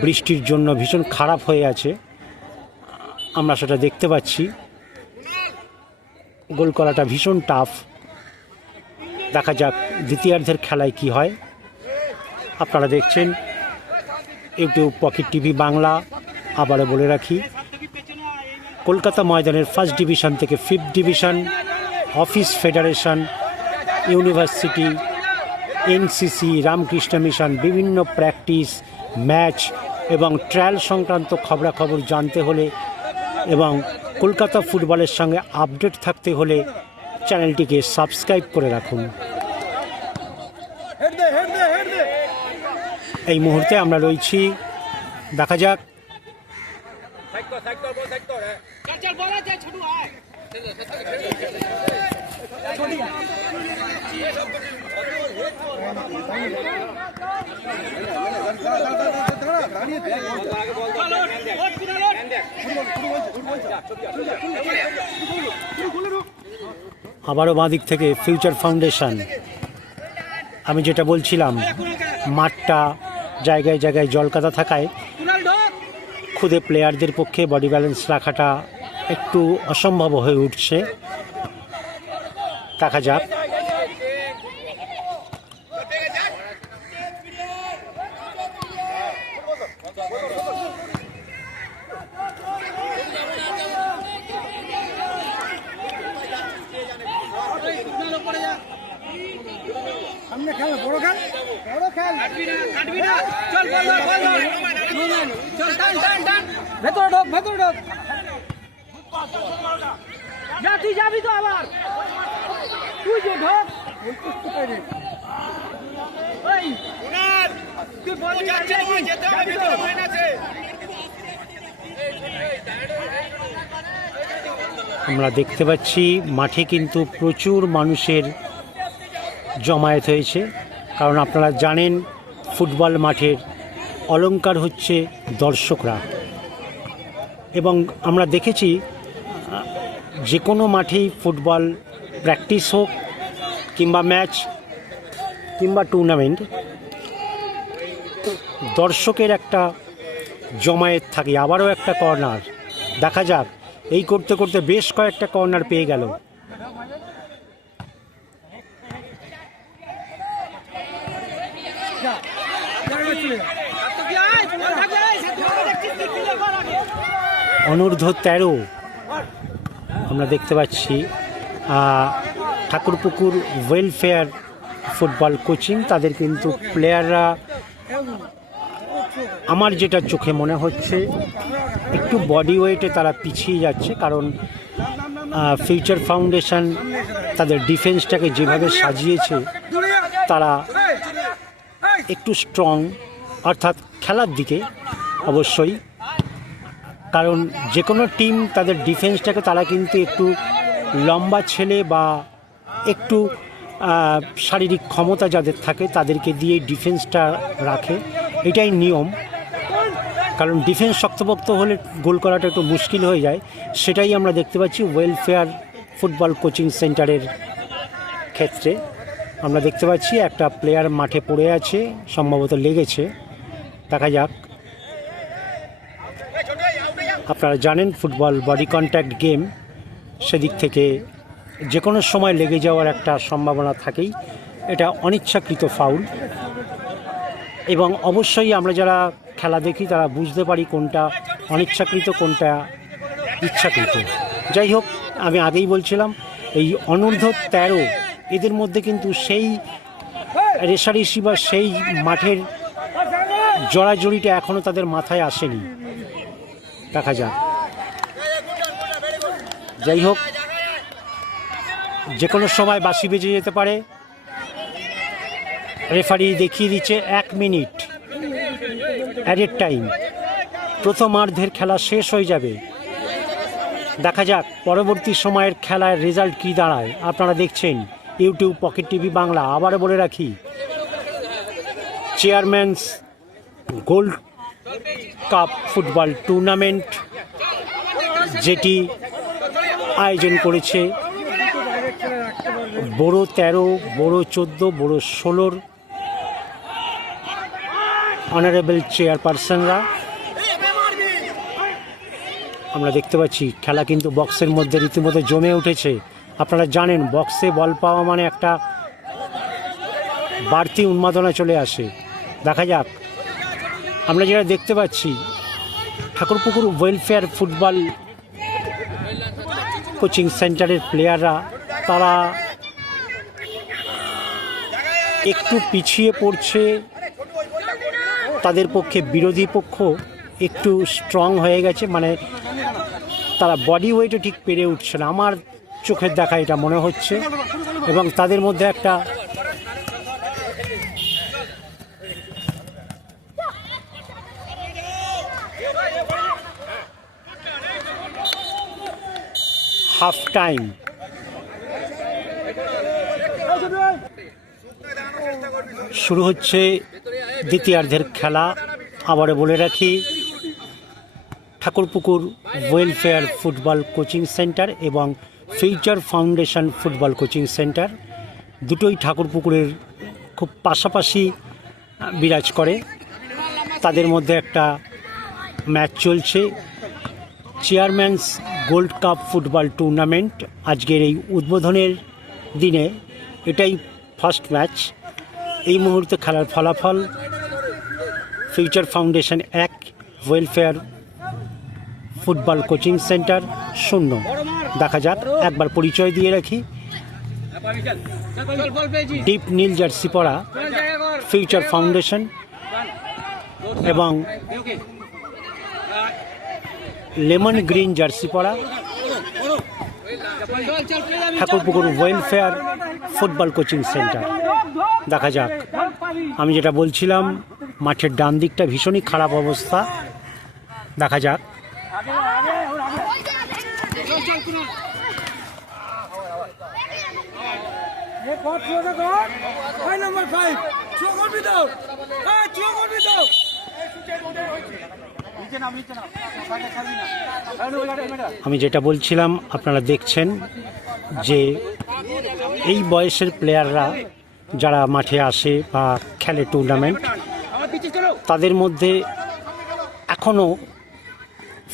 বৃষ্টির জন্য ভীষণ খারাপ হয়ে আছে, আমরা সেটা দেখতে পাচ্ছি। গোল করাটা ভীষণ টাফ। দেখা যাক দ্বিতীয়ার্ধের খেলায় কি হয়। আপনারা দেখছেন ইউটিউব পকেট টিভি বাংলা। আবারও বলে রাখি, কলকাতা ময়দানের 1st ডিভিশন থেকে 5th division, office federation, university NCC, Ramakrishna mission, বিভিন্ন প্র্যাকটিস, ম্যাচ এবং ট্রায়াল সংক্রান্ত খবরাখবর জানতে হলে এবং কলকাতা ফুটবলের সঙ্গে আপডেট থাকতে হলে চ্যানেলটিকে সাবস্ক্রাইব করে রাখুন। এই মুহূর্তে আমরা রয়েছি, দেখা যাক আবারও বাঁ দিক থেকে ফিউচার ফাউন্ডেশন। আমি যেটা বলছিলাম, মাঠটা জায়গায় জায়গায় জলকাদা থাকায় খুদে প্লেয়ারদের পক্ষে বডি ব্যালেন্স রাখাটা একটু অসম্ভব হয়ে উঠছে। দেখা যাক। ভেতরে ঢোক, ভেতরে ঢোক। যা তুই যাবি তো আবার, তুই যে ঢোক। তুই বল যাচ্ছে, আমরা দেখতে পাচ্ছি মাঠে কিন্তু প্রচুর মানুষের জমায়েত হয়েছে, কারণ আপনারা জানেন ফুটবল মাঠের অলংকার হচ্ছে দর্শকরা। এবং আমরা দেখেছি যে কোনো মাঠেই ফুটবল প্র্যাকটিস হোক কিংবা ম্যাচ কিংবা টুর্নামেন্ট, দর্শকের একটা জমায়েত থাকে। আবারও একটা কর্নার, দেখা যাক। এই করতে করতে বেশ কয়েকটা কর্নার পেয়ে গেল। অনূর্ধ্ব 13 আমরা দেখতে পাচ্ছি ঠাকুরপুকুর ওয়েলফেয়ার ফুটবল কোচিং। তাদের কিন্তু প্লেয়াররা, আমার যেটা চোখে মনে হচ্ছে, একটু বডি ওয়েটে তারা পিছিয়ে যাচ্ছে, কারণ ফিউচার ফাউন্ডেশন তাদের ডিফেন্সটাকে যেভাবে সাজিয়েছে, তারা একটু স্ট্রং, অর্থাৎ খেলার দিকে অবশ্যই, কারণ যে কোনো টিম তাদের ডিফেন্সটাকে তারা কিন্তু একটু লম্বা ছেলে বা একটু শারীরিক ক্ষমতা যাদের থাকে তাদেরকে দিয়ে ডিফেন্সটা রাখে, এটাই নিয়ম। কারণ ডিফেন্স শক্তপোক্ত হলে গোল করাটা একটু মুশকিল হয়ে যায়। সেটাই আমরা দেখতে পাচ্ছি ওয়েলফেয়ার ফুটবল কোচিং সেন্টারের ক্ষেত্রে। আমরা দেখতে পাচ্ছি একটা প্লেয়ার মাঠে পড়ে আছে, সম্ভবত লেগেছে। দেখা যাক। আপনারা জানেন ফুটবল বডি কন্ট্যাক্ট গেম, সেদিক থেকে যে কোনো সময় লেগে যাওয়ার একটা সম্ভাবনা থাকেই। এটা অনিচ্ছাকৃত ফাউল, এবং অবশ্যই আমরা যারা খেলা দেখি তারা বুঝতে পারি কোনটা অনিচ্ছাকৃত কোনটা ইচ্ছাকৃত। যাই হোক, আমি আগেই বলছিলাম এই অনূর্ধ্ব 13 এদের মধ্যে কিন্তু সেই রেশারেশি বা সেই মাঠের জড়াজড়িটা এখনও তাদের মাথায় আসেনি। দেখা যাক। যাই হোক, যে কোনো সময় বাঁশি বেজে যেতে পারে। রেফারি দেখিয়ে দিচ্ছে 1 মিনিট অ্যাডেড টাইম, প্রথমার্ধের খেলা শেষ হয়ে যাবে। দেখা যাক পরবর্তী সময়ের খেলার রেজাল্ট কী দাঁড়ায়। আপনারা দেখছেন ইউটিউব পকেট টিভি বাংলা। আবারও বলে রাখি, চেয়ারম্যানস গোল্ড কাপ ফুটবল টুর্নামেন্ট যেটি আয়োজন করেছে বড় 13, বড় 14, বড় 16 অনারেবল চেয়ারপারসনরা। আমরা দেখতে পাচ্ছি খেলা কিন্তু বক্সের মধ্যে রীতিমতো জমে উঠেছে। আপনারা জানেন বক্সে বল পাওয়া মানে একটা বাড়তি উন্মাদনা চলে আসে। দেখা যাক। আমরা যেটা দেখতে পাচ্ছি, ঠাকুরপুকুর ওয়েলফেয়ার ফুটবল কোচিং সেন্টারের প্লেয়াররা তারা একটু পিছিয়ে পড়ছে, তাদের পক্ষে বিরোধী পক্ষ একটু স্ট্রং হয়ে গেছে, মানে তারা বডি ওয়েটে ঠিক পেরে উঠছে না, আমার চোখের দেখা এটা মনে হচ্ছে। এবং তাদের মধ্যে একটা হাফ টাইম শুরু হচ্ছে দ্বিতীয়ার্ধের খেলা। আবারও বলে রাখি, Thakurpukur welfare football coaching centre এবং future foundation football coaching centre দুটোই ঠাকুরপুকুরের খুব পাশাপাশি বিরাজ করে। তাদের মধ্যে একটা ম্যাচ চলছে, চেয়ারম্যানস গোল্ড কাপ ফুটবল টুর্নামেন্ট। আজকের এই উদ্বোধনের দিনে এটাই ফার্স্ট ম্যাচ। এই মুহূর্তে খেলার ফলাফল future foundation 1, welfare football coaching centre 0। দেখা যাক, একবার পরিচয় দিয়ে রাখি। ডিপ নীল জার্সি পরা ফিউচার ফাউন্ডেশন এবং লেমন গ্রিন জার্সি পরা Thakurpukur welfare football coaching centre. দেখা যাক, আমি যেটা বলছিলাম, মাঠের ডান দিকটা ভীষণই খারাপ অবস্থা। দেখা যাক। আমি যেটা বলছিলাম, আপনারা দেখছেন যে এই বয়সের প্লেয়াররা যারা মাঠে আসে বা খেলে টুর্নামেন্ট, তাদের মধ্যে এখনও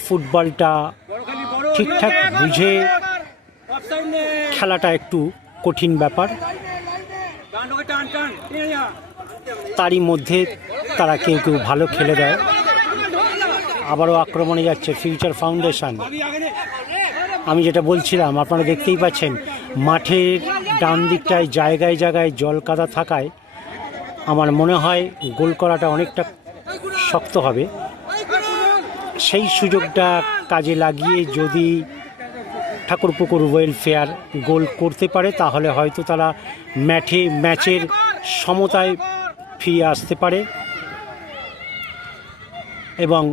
ফুটবলটা ঠিকঠাক বুঝে খেলাটা একটু কঠিন ব্যাপার। তারই মধ্যে তারা কেউ কেউ ভালো খেলে দেয়। আবারও আক্রমণে যাচ্ছে ফিউচার ফাউন্ডেশন। আমি যেটা বলছিলাম, আপনারা দেখতেই পাচ্ছেন মাঠের ডান দিকটায় জায়গায় জায়গায় জল কাদা থাকায় আমার মনে হয় গোল করাটা অনেকটা শক্ত হবে। সেই সুযোগটা কাজে লাগিয়ে যদি ঠাকুরপুকুর ওয়েলফেয়ার গোল করতে পারে, তাহলে হয়তো তারা ম্যাচের সমতায় ফিরে আসতে পারে এবং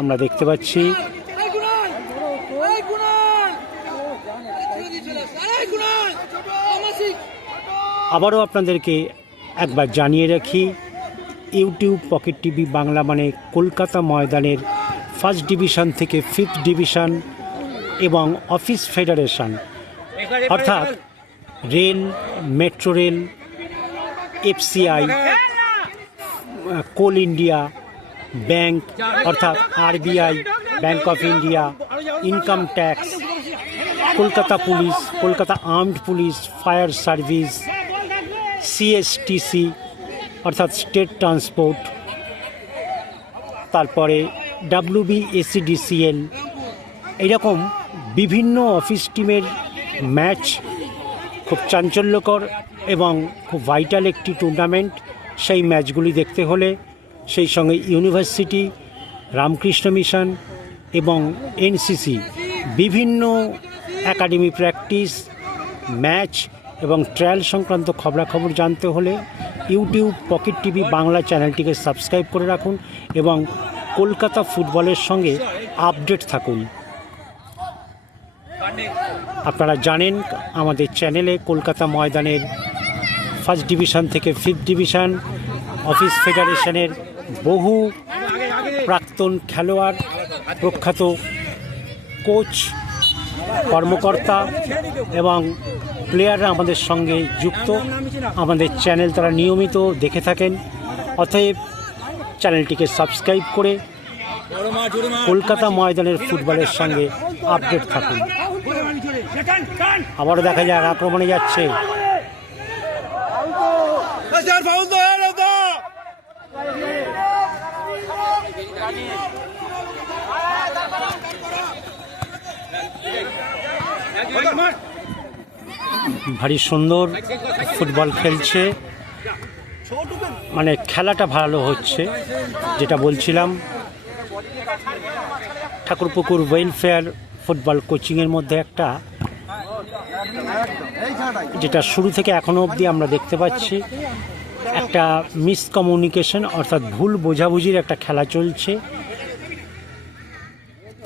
আমরা দেখতে পাচ্ছি আবারও আপনাদেরকে একবার জানিয়ে রাখি, ইউটিউব পকেট টিভি বাংলা মানে কলকাতা ময়দানের ফার্স্ট ডিভিশন থেকে 5th ডিভিশন এবং অফিস ফেডারেশন অর্থাৎ রেল, মেট্রো রেল, এফসিআই, কোল ইন্ডিয়া ব্যাংক অর্থাৎ RBI, bank of India, income tax, Kolkata police, Kolkata armed police, fire service, CSTC অর্থাৎ স্টেট ট্রান্সপোর্ট, তারপরে WBSCDCL, এইরকম বিভিন্ন অফিস টিমের ম্যাচ খুব চাঞ্চল্যকর এবং খুব ভাইটাল একটি টুর্নামেন্ট। সেই ম্যাচগুলি দেখতে হলে সেই সঙ্গে ইউনিভার্সিটি, রামকৃষ্ণ মিশন এবং এনসিসি বিভিন্ন একাডেমি প্র্যাকটিস, ম্যাচ এবং ট্রায়াল সংক্রান্ত খবরাখবর জানতে হলে ইউটিউব পকেট টিভি বাংলা চ্যানেলটিকে সাবস্ক্রাইব করে রাখুন এবং কলকাতা ফুটবলের সঙ্গে আপডেট থাকুন। আপনারা জানেন আমাদের চ্যানেলে কলকাতা ময়দানের ফার্স্ট ডিভিশন থেকে 5th ডিভিশন, অফিস ফেডারেশনের বহু প্রাক্তন খেলোয়াড়, প্রখ্যাত কোচ, কর্মকর্তা এবং প্লেয়াররা আমাদের সঙ্গে যুক্ত। আমাদের চ্যানেল তারা নিয়মিত দেখে থাকেন, অতএব চ্যানেলটিকে সাবস্ক্রাইব করে কলকাতা ময়দানের ফুটবলের সঙ্গে আপডেট থাকুন। আবারও দেখা যায় আক্রমণে যাচ্ছে ভারী সুন্দর ফুটবল খেলছে, মানে খেলাটা ভালো হচ্ছে। যেটা বলছিলাম, ঠাকুরপুকুর ওয়েলফেয়ার ফুটবল কোচিংয়ের মধ্যে একটা, যেটা শুরু থেকে এখনো অবধি আমরা দেখতে পাচ্ছি, একটা মিসকমিউনিকেশন অর্থাৎ ভুল বোঝাবুঝির একটা খেলা চলছে।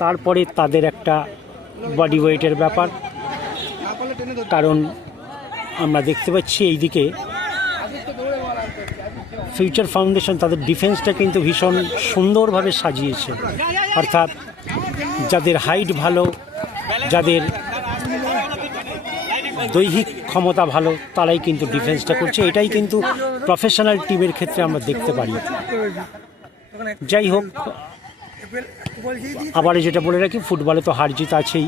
তারপরে তাদের একটা বডি ওয়েটের ব্যাপার, কারণ আমরা দেখতে পাচ্ছি এইদিকে ফিউচার ফাউন্ডেশন তাদের ডিফেন্সটা কিন্তু ভীষণ সুন্দরভাবে সাজিয়েছে। অর্থাৎ যাদের হাইট ভালো, যাদের দৈহিক ক্ষমতা ভালো, তারাই কিন্তু ডিফেন্সটা করছে। এটাই কিন্তু প্রফেশনাল টিমের ক্ষেত্রে আমরা দেখতে পারি। যাই হোক, আবার যেটা বলে রাখি, ফুটবলে তো হার জিত আছেই,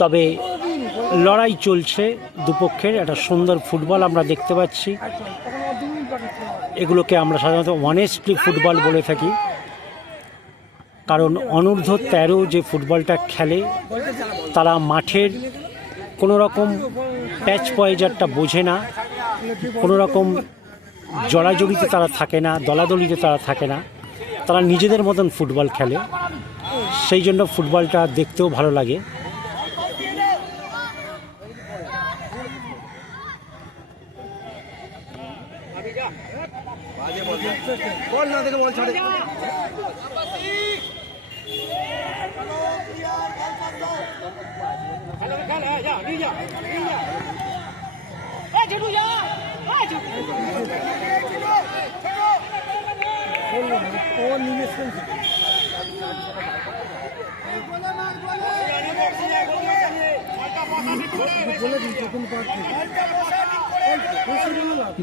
তবে লড়াই চলছে দুপক্ষের। একটা সুন্দর ফুটবল আমরা দেখতে পাচ্ছি। এগুলোকে আমরা সাধারণত অনেস্টলি ফুটবল বলে থাকি, কারণ অনূর্ধ্ব 13 যে ফুটবলটা খেলে তারা মাঠের কোনো রকম প্যাচ পয়েজারটা বোঝে না, কোনো রকম জড়াজড়িতে তারা থাকে না, দলাদলিতে তারা থাকে না, তারা নিজেদের মতন ফুটবল খেলে। সেই জন্য ফুটবলটা দেখতেও ভালো লাগে।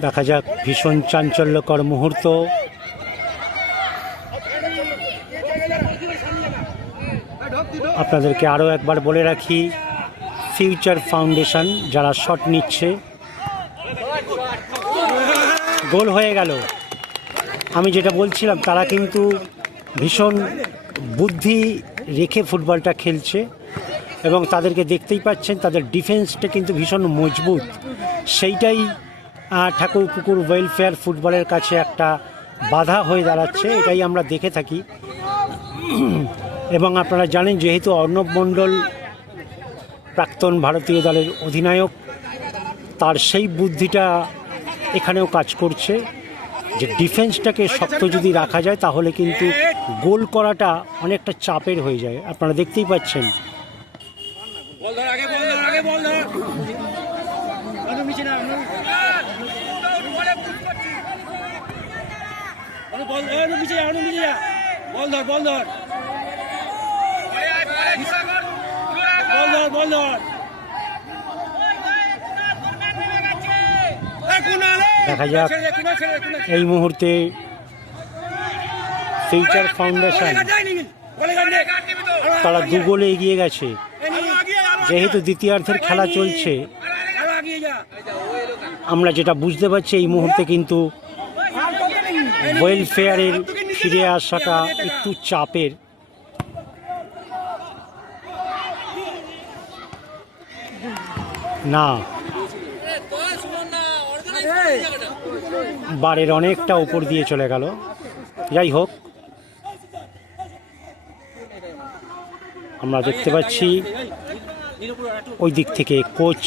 দেখা যাক, ভীষণ চাঞ্চল্যকর মুহূর্ত। আপনাদেরকে আরও একবার বলে রাখি, ফিউচার ফাউন্ডেশন যারা শট নিচ্ছে, গোল হয়ে গেল। আমি যেটা বলছিলাম, তারা কিন্তু ভীষণ বুদ্ধি রেখে ফুটবলটা খেলছে এবং তাদেরকে দেখতেই পাচ্ছেন, তাদের ডিফেন্সটা কিন্তু ভীষণ মজবুত। সেইটাই ঠাকুরপুকুর ওয়েলফেয়ার ফুটবলের কাছে একটা বাধা হয়ে দাঁড়াচ্ছে, এটাই আমরা দেখে থাকি। এবং আপনারা জানেন, যেহেতু অর্ণব মণ্ডল প্রাক্তন ভারতীয় দলের অধিনায়ক, তার সেই বুদ্ধিটা এখানেও কাজ করছে যে ডিফেন্সটাকে শক্ত যদি রাখা যায় তাহলে কিন্তু গোল করাটা অনেকটা চাপের হয়ে যায়। আপনারা দেখতেই পাচ্ছেন। দেখা যাক, এই মুহূর্তে ফিউচার ফাউন্ডেশন তারা 2 গোলে এগিয়ে গেছে। যেহেতু দ্বিতীয়ার্ধের খেলা চলছে, আমরা যেটা বুঝতে পারছি, এই মুহূর্তে কিন্তু ওয়েলফেয়ারের ফিরে আসাটা একটু চাপের। না, বারের অনেকটা উপর দিয়ে চলে গেল। যাই হোক, আমরা দেখতে পাচ্ছি ওই দিক থেকে কোচ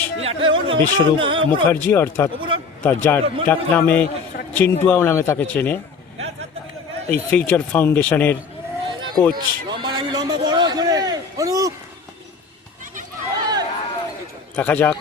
বিশ্বরূপ মুখার্জি, অর্থাৎ তার যার ডাক নামে চিন্টুয়াও নামে তাকে চেনে, এই ফিউচার ফাউন্ডেশনের কোচ। দেখা যাক।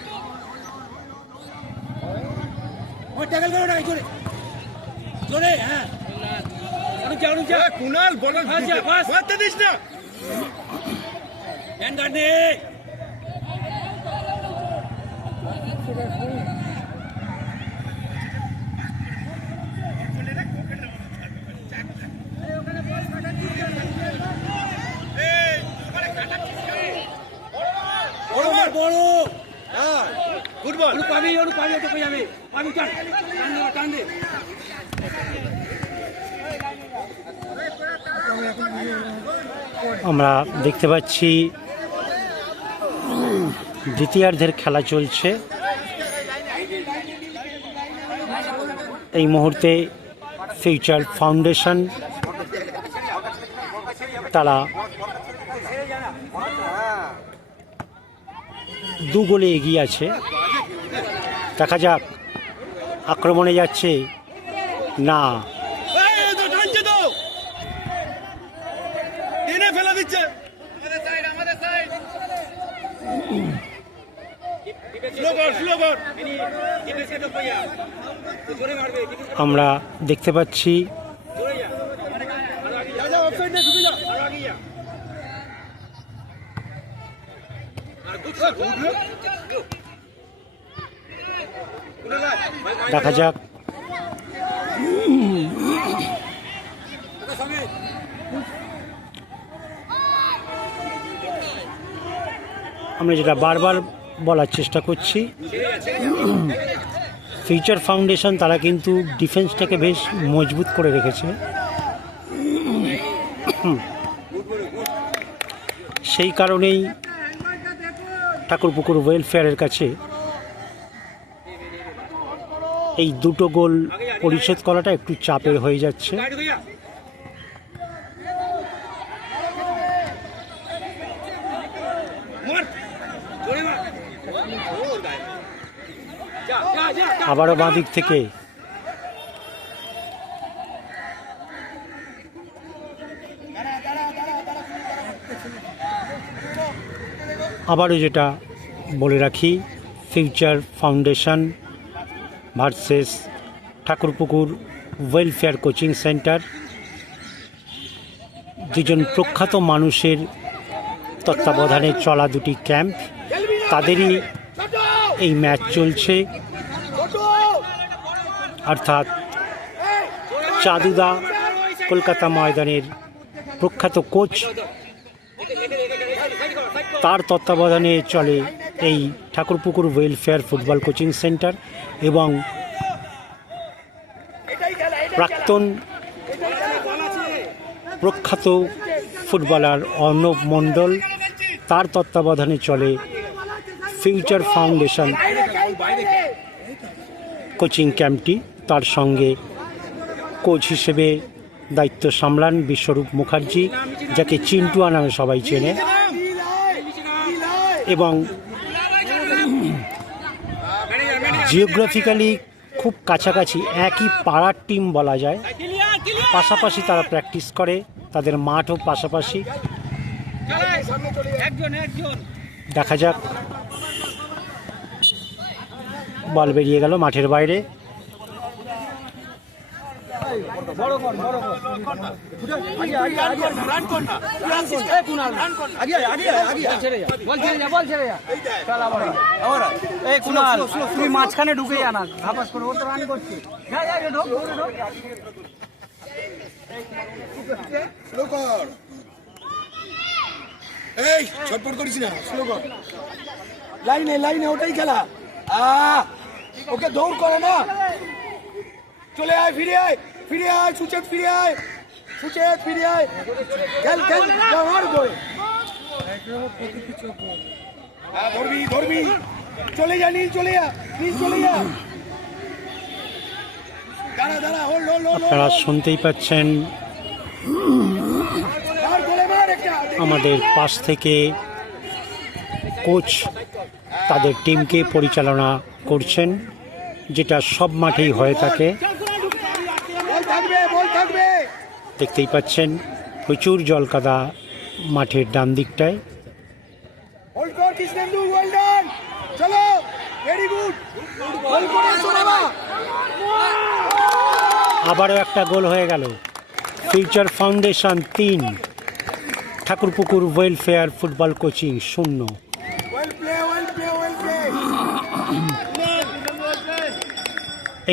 আমরা দেখতে পাচ্ছি দ্বিতীয়ার্ধের খেলা চলছে। এই মুহূর্তে ফিউচার ফাউন্ডেশন তারা 2 গোলে এগিয়ে আছে। দেখা যাক আক্রমণে যাচ্ছে না, আমরা দেখতে পাচ্ছি দেখা যাক আমরা যেটা বারবার বলার চেষ্টা করছি, ফিউচার ফাউন্ডেশন তারা কিন্তু ডিফেন্সটাকে বেশ মজবুত করে রেখেছে। সেই কারণেই ঠাকুরপুকুর ওয়েলফেয়ারের কাছে এই 2টো গোল পরিশোধ করাটা একটু চাপের হয়ে যাচ্ছে। আবারও বাঁ দিক থেকে আবারও যেটা বলে রাখি, future foundation versus Thakurpukur welfare coaching centre, দুজন প্রখ্যাত মানুষের তত্ত্বাবধানে চলা 2টি ক্যাম্প, তাদেরই এই ম্যাচ চলছে। অর্থাৎ চাঁদুদা কলকাতা ময়দানের প্রখ্যাত কোচ, তার তত্ত্বাবধানে চলে এই Thakurpukur welfare football coaching centre, এবং প্রাক্তন প্রখ্যাত ফুটবলার অর্ণব মণ্ডল, তার তত্ত্বাবধানে চলে ফিউচার ফাউন্ডেশন কোচিং ক্যাম্পটি। তার সঙ্গে কোচ হিসেবে দায়িত্ব সামলান বিশ্বরূপ মুখার্জি, যাকে চিন্টুয়া নামে সবাই চেনে, এবং জিওগ্রাফিক্যালি খুব কাছাকাছি একই পাড়ার টিম বলা যায়। পাশাপাশি তারা প্র্যাকটিস করে, তাদের মাঠও পাশাপাশি। দেখা যাক, বল বেরিয়ে গেল মাঠের বাইরে। তুই মাঝখানে ঢুকে যা না, ধাপাস করে ও তো রান করছে। এই ছটপট করিস না, স্লো কর। লাইনে লাইনে, ওটাই খেলা। ওকে দৌড় করে না, চলে আয়, ফিরে আয়, ফিরে আয়, সুচেত ফিরে আয়, সুচেত ফিরে আয়, খেল খেল, আর গোল। ধরবি ধরবি, চলে যা, নীল চলে যা, নীল চলে যা, দাঁড়া দাঁড়া, হোল্ড হোল্ড হোল্ড। আপনারা শুনতেই পাচ্ছেন আমাদের পাশ থেকে কোচ তাদের টিমকে পরিচালনা করছেন, যেটা সব মাঠেই হয়ে থাকে। দেখতেই পাচ্ছেন প্রচুর জলকাদা মাঠের ডান দিকটায়। আবারও একটা গোল হয়ে গেল। Future foundation 3, Thakurpukur welfare football coaching 0।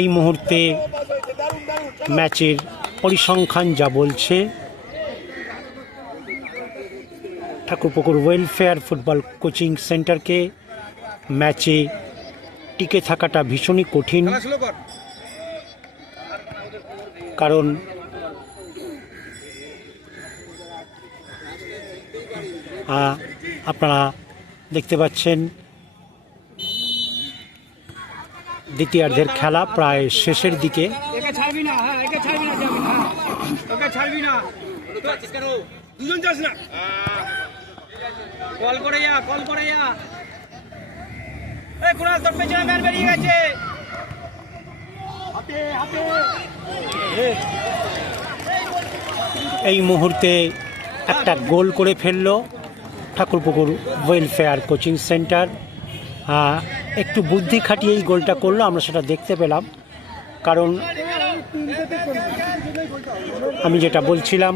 এই মুহূর্তে ম্যাচের পরিসংখ্যান যা বলছে, ঠাকুরপুকুর ওয়েলফেয়ার ফুটবল কোচিং সেন্টারকে ম্যাচে টিকে থাকাটা ভীষণই কঠিন, কারণ আপনারা দেখতে পাচ্ছেন দ্বিতীয়ার্ধের খেলা প্রায় শেষের দিকে। একে ছাড়বি না, হ্যাঁ একে ছাড়বি না, যাবি না, ওকে ছাড়বি না, দুজন যাস না, কল করে যা, কল করে যা। এই কুণাল তোর পেছনে ম্যান বেরিয়ে গেছে। এই মুহূর্তে একটা গোল করে ফেললো ঠাকুরপুকুর ওয়েলফেয়ার কোচিং সেন্টার। একটু বুদ্ধি খাটিয়ে এই গোলটা করলো, আমরা সেটা দেখতে পেলাম। কারণ আমি যেটা বলছিলাম,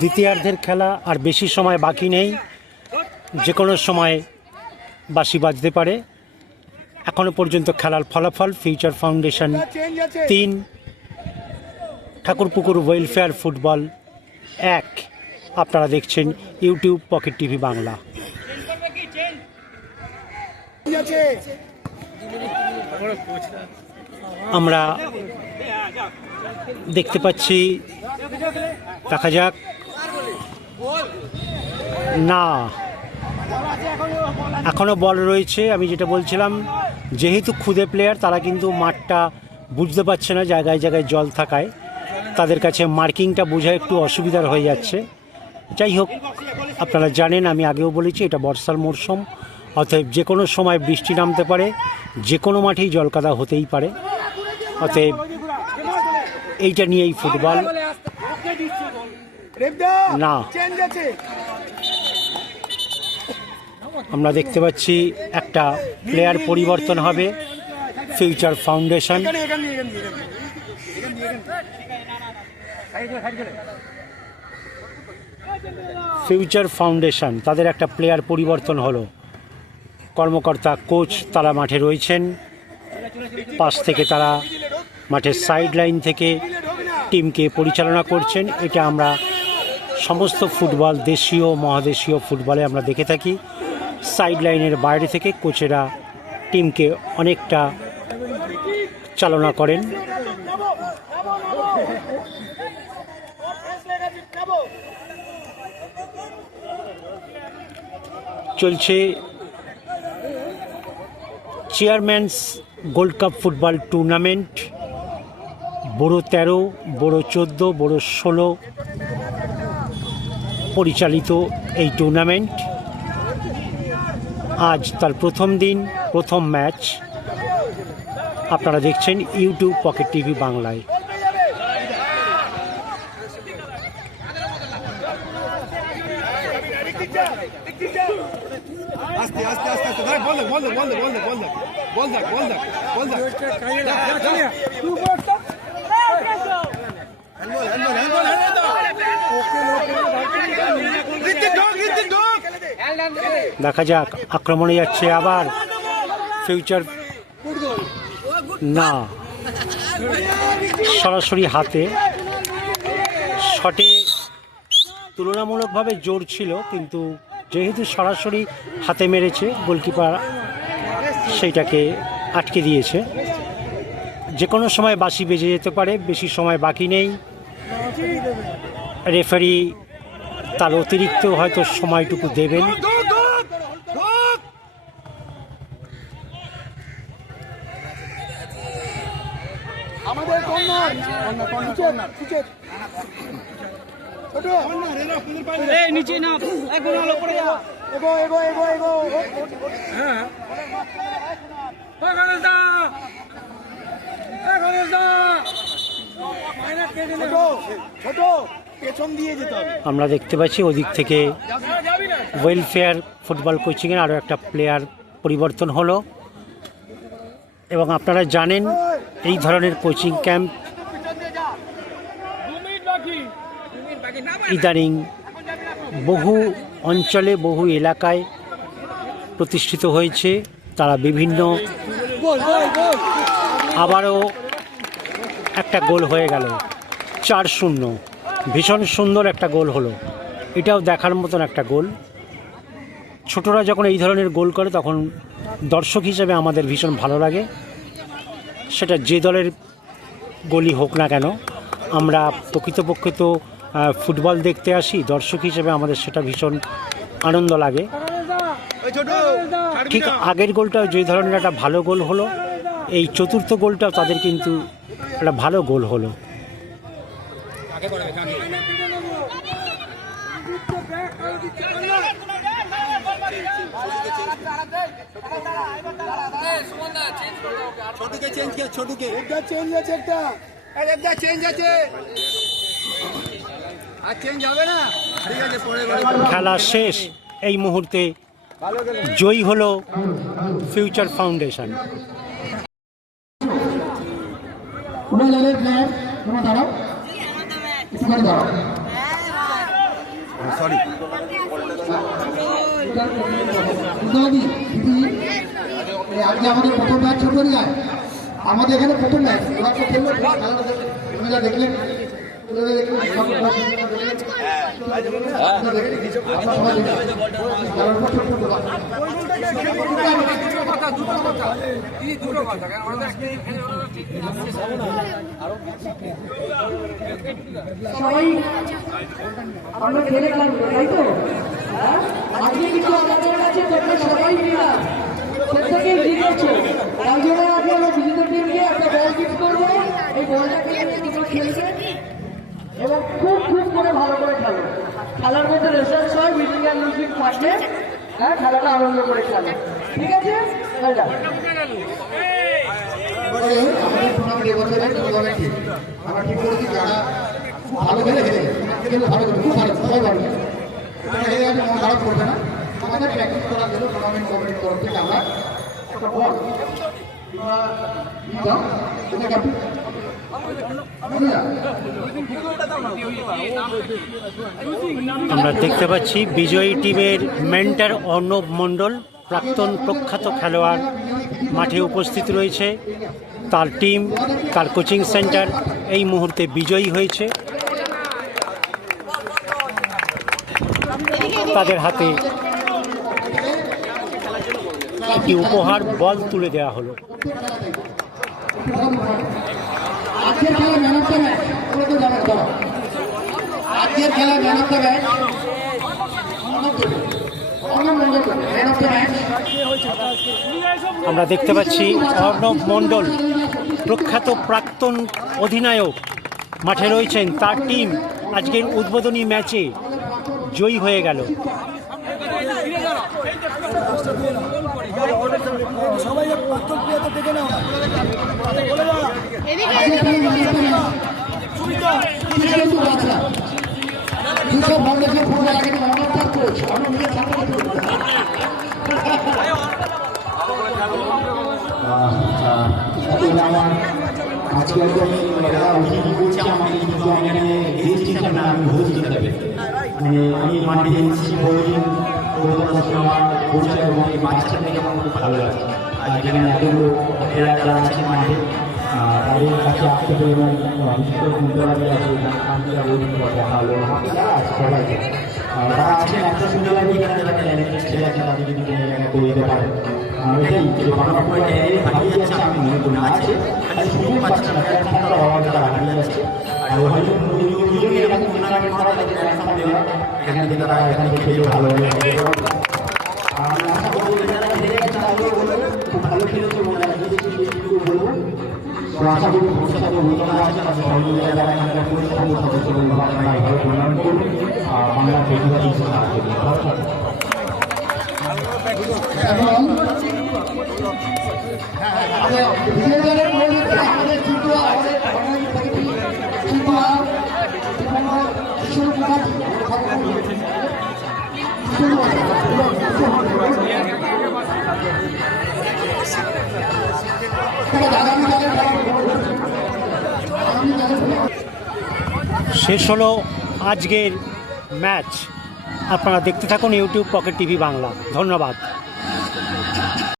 দ্বিতীয়ার্ধের খেলা আর বেশি সময় বাকি নেই, যে কোনো সময় বাঁশি বাজতে পারে। এখনো পর্যন্ত খেলার ফলাফল future foundation 3, Thakurpukur welfare football 1। আপনারা দেখছেন ইউটিউব পকেট টিভি বাংলা। আমরা দেখতে পাচ্ছি, দেখা যাক, না এখনও বল রয়েছে। আমি যেটা বলছিলাম, যেহেতু খুদে প্লেয়ার তারা কিন্তু মাঠটা বুঝতে পারছে না, জায়গায় জায়গায় জল থাকায় তাদের কাছে মার্কিংটা বোঝা একটু অসুবিধার হয়ে যাচ্ছে। যাই হোক, আপনারা জানেন, আমি আগেও বলেছি, এটা বর্ষার মরশুম, অতএব যে কোনো সময় বৃষ্টি নামতে পারে, যে কোনো মাঠেই জলকাদা হতেই পারে। অতএব এইটা নিয়েই ফুটবল না। আমরা দেখতে পাচ্ছি একটা প্লেয়ার পরিবর্তন হবে ফিউচার ফাউন্ডেশন। ফিউচার ফাউন্ডেশন তাদের একটা প্লেয়ার পরিবর্তন হলো। কর্মকর্তা কোচ তারা মাঠে রয়েছেন, পাশ থেকে তারা মাঠের সাইড লাইন থেকে টিমকে পরিচালনা করছেন। এটা আমরা সমস্ত ফুটবল, দেশীয় মহাদেশীয় ফুটবলে আমরা দেখে থাকি। সাইড লাইনের বাইরে থেকে কোচেরা টিমকে অনেকটা চালনা করেন। চলছে চেয়ারম্যানস গোল্ড কাপ ফুটবল টুর্নামেন্ট। বড় 13, বড় 14, বড় 16 পরিচালিত এই টুর্নামেন্ট আজ তার প্রথম দিন, প্রথম ম্যাচ। আপনারা দেখছেন ইউটিউব পকেট টিভি বাংলায়। দেখা যাক, আক্রমণে যাচ্ছে আবার ফিউচার, না সরাসরি হাতে। শটে তুলনামূলকভাবে জোর ছিল, কিন্তু যেহেতু সরাসরি হাতে মেরেছে, গোলকিপার সেইটাকে আটকে দিয়েছে। যে কোনো সময় বাঁশি বেজে যেতে পারে, বেশি সময় বাকি নেই। রেফারি তার অতিরিক্ত হয়তো সময়টুকু দেবেন। নিচে না, এগো এগো এগো এগো হ্যাঁ গণেশ দা ছোট ছোট পেছন দিয়ে যেতে হবে। আমরা দেখতে পাচ্ছি ওদিক থেকে ওয়েলফেয়ার ফুটবল কোচিংয়ের আরও একটা প্লেয়ার পরিবর্তন হলো এবং আপনারা জানেন এই ধরনের কোচিং ক্যাম্প ইদানিং বহু অঞ্চলে বহু এলাকায় প্রতিষ্ঠিত হয়েছে। তারা বিভিন্ন আবারও একটা গোল হয়ে গেল 4-0, ভীষণ সুন্দর একটা গোল হলো। এটাও দেখার মতন একটা গোল। ছোটরা যখন এই ধরনের গোল করে তখন দর্শক হিসেবে আমাদের ভীষণ ভালো লাগে, সেটা যে দলের গোলই হোক না কেন। আমরা প্রকৃতপক্ষে তো ফুটবল দেখতে আসি, দর্শক হিসেবে আমাদের সেটা ভীষণ আনন্দ লাগে। ঠিক আগের গোলটাও যে ধরনের একটা ভালো গোল হলো, এই চতুর্থ গোলটাও তাদের কিন্তু একটা ভালো গোল হলো। খেলা শেষ। এই মুহূর্তে জয়ী হলো ফিউচার ফাউন্ডেশন। আজকে আমাদের প্রথম ম্যাচ ছোট যায়, আমাদের এখানে প্রথম ম্যাচ দেখলেন সবাই আমরা খেলে গেলাম, তাই তো? আজকে কিন্তু আমাদের কাছে তোমরা সবাই মিলাম প্রত্যেকেই জিতেছো, তাই জন্য আজকে আমরা বিজেপি টিমকে একটা বল গিফট করবো। এই বলটাকে তোমরা খেলবে এবং খুব খুব করে ভালো করে খেলো। খেলার মধ্যে রেসার্চ হয়, উইনিং অ্যান্ড লুজিং ফার্স্টে। হ্যাঁ, খেলাটা আনন্দ করে খেলো, ঠিক আছে? আমাদের টুর্নামেন্ট এবছরের টুর্নামেন্ট ঠিক আমরা ঠিক করেছি, যারা খুব ভালো খেলে খেলে কিন্তু ভালো খুব ভালো সবাই ভালো হেরে গেছে, মন খারাপ করবে না। আমাদের প্র্যাকটিস করার জন্য টুর্নামেন্ট কমিটির তরফ থেকে আমরা একটা বল আমরা দেখতে পাচ্ছি বিজয়ী টিমের মেন্টর অর্ণব মণ্ডল, প্রাক্তন প্রখ্যাত খেলোয়াড়, মাঠে উপস্থিত রয়েছে। তার টিম, তার কোচিং সেন্টার এই মুহূর্তে বিজয়ী হয়েছে। তাদের হাতে একটি উপহার বল তুলে দেওয়া হলো। আজকের খেলা ম্যান অফ দ্য ম্যাচ, আজকের খেলা ম্যান অফ দ্য ম্যাচ আমরা দেখতে পাচ্ছি অর্ণব মণ্ডল, প্রখ্যাত প্রাক্তন অধিনায়ক, মাঠে রয়েছেন। তার টিম আজকের উদ্বোধনী ম্যাচে জয়ী হয়ে গেল। আজকে আমি করছি আমাকে কিন্তু এখানে গেস্ট হিসাবে না, আমি হোস্ট হিসাবে আমি মাঠে এসেছি বহুদিন আমার পরিচয় এবং এই বাচ্চা থেকে আমার খুব ভালো লাগছে। আর যেখানে এতগুলো যারা আছে মাঠে তাদের কাছে আসতে পেরে এবং বিশেষ করে সুন্দরভাবে আছে দেখা হলো সবাইকে তারা আছেন। একটা সুন্দর লাগে এখানে যারা ট্যালেন্টেড ছেলে আছে তাদের যদি এখানে করে দিতে পারে এটাই যে ঘটনাপুরে ট্যালেন্ট হারিয়ে যাচ্ছে আমি মনে করি না আছে, খালি সুযোগ পাচ্ছে না, প্ল্যাটফর্মটা অভাব তারা হারিয়ে যাচ্ছে। আর হয়তো এরকম টুর্নামেন্ট করা তাদের প্ল্যাটফর্ম দেওয়া, এখান থেকে তারা এখান থেকে খেলে ভালো হবে। আমি আশা করবো যারা খেলে গেছে তাদেরও বলবো খুব ভালো খেলেছে এবং বলবো আশা করি ভবিষ্যতে নতুন আছে তাদের সহযোগিতা যারা এখানকার পরিষদ সদস্য ভালো টুর্নামেন্ট করবে আর বাংলার প্রতিবাদী হিসেবে এবং বিজয় দলের আমাদের চিন্তা আমাদের চিন্তা কিশোর মুখার্জি শেষ হলো আজকের ম্যাচ। আপনারা দেখতে থাকুন ইউটিউব পকেট টিভি বাংলা। ধন্যবাদ।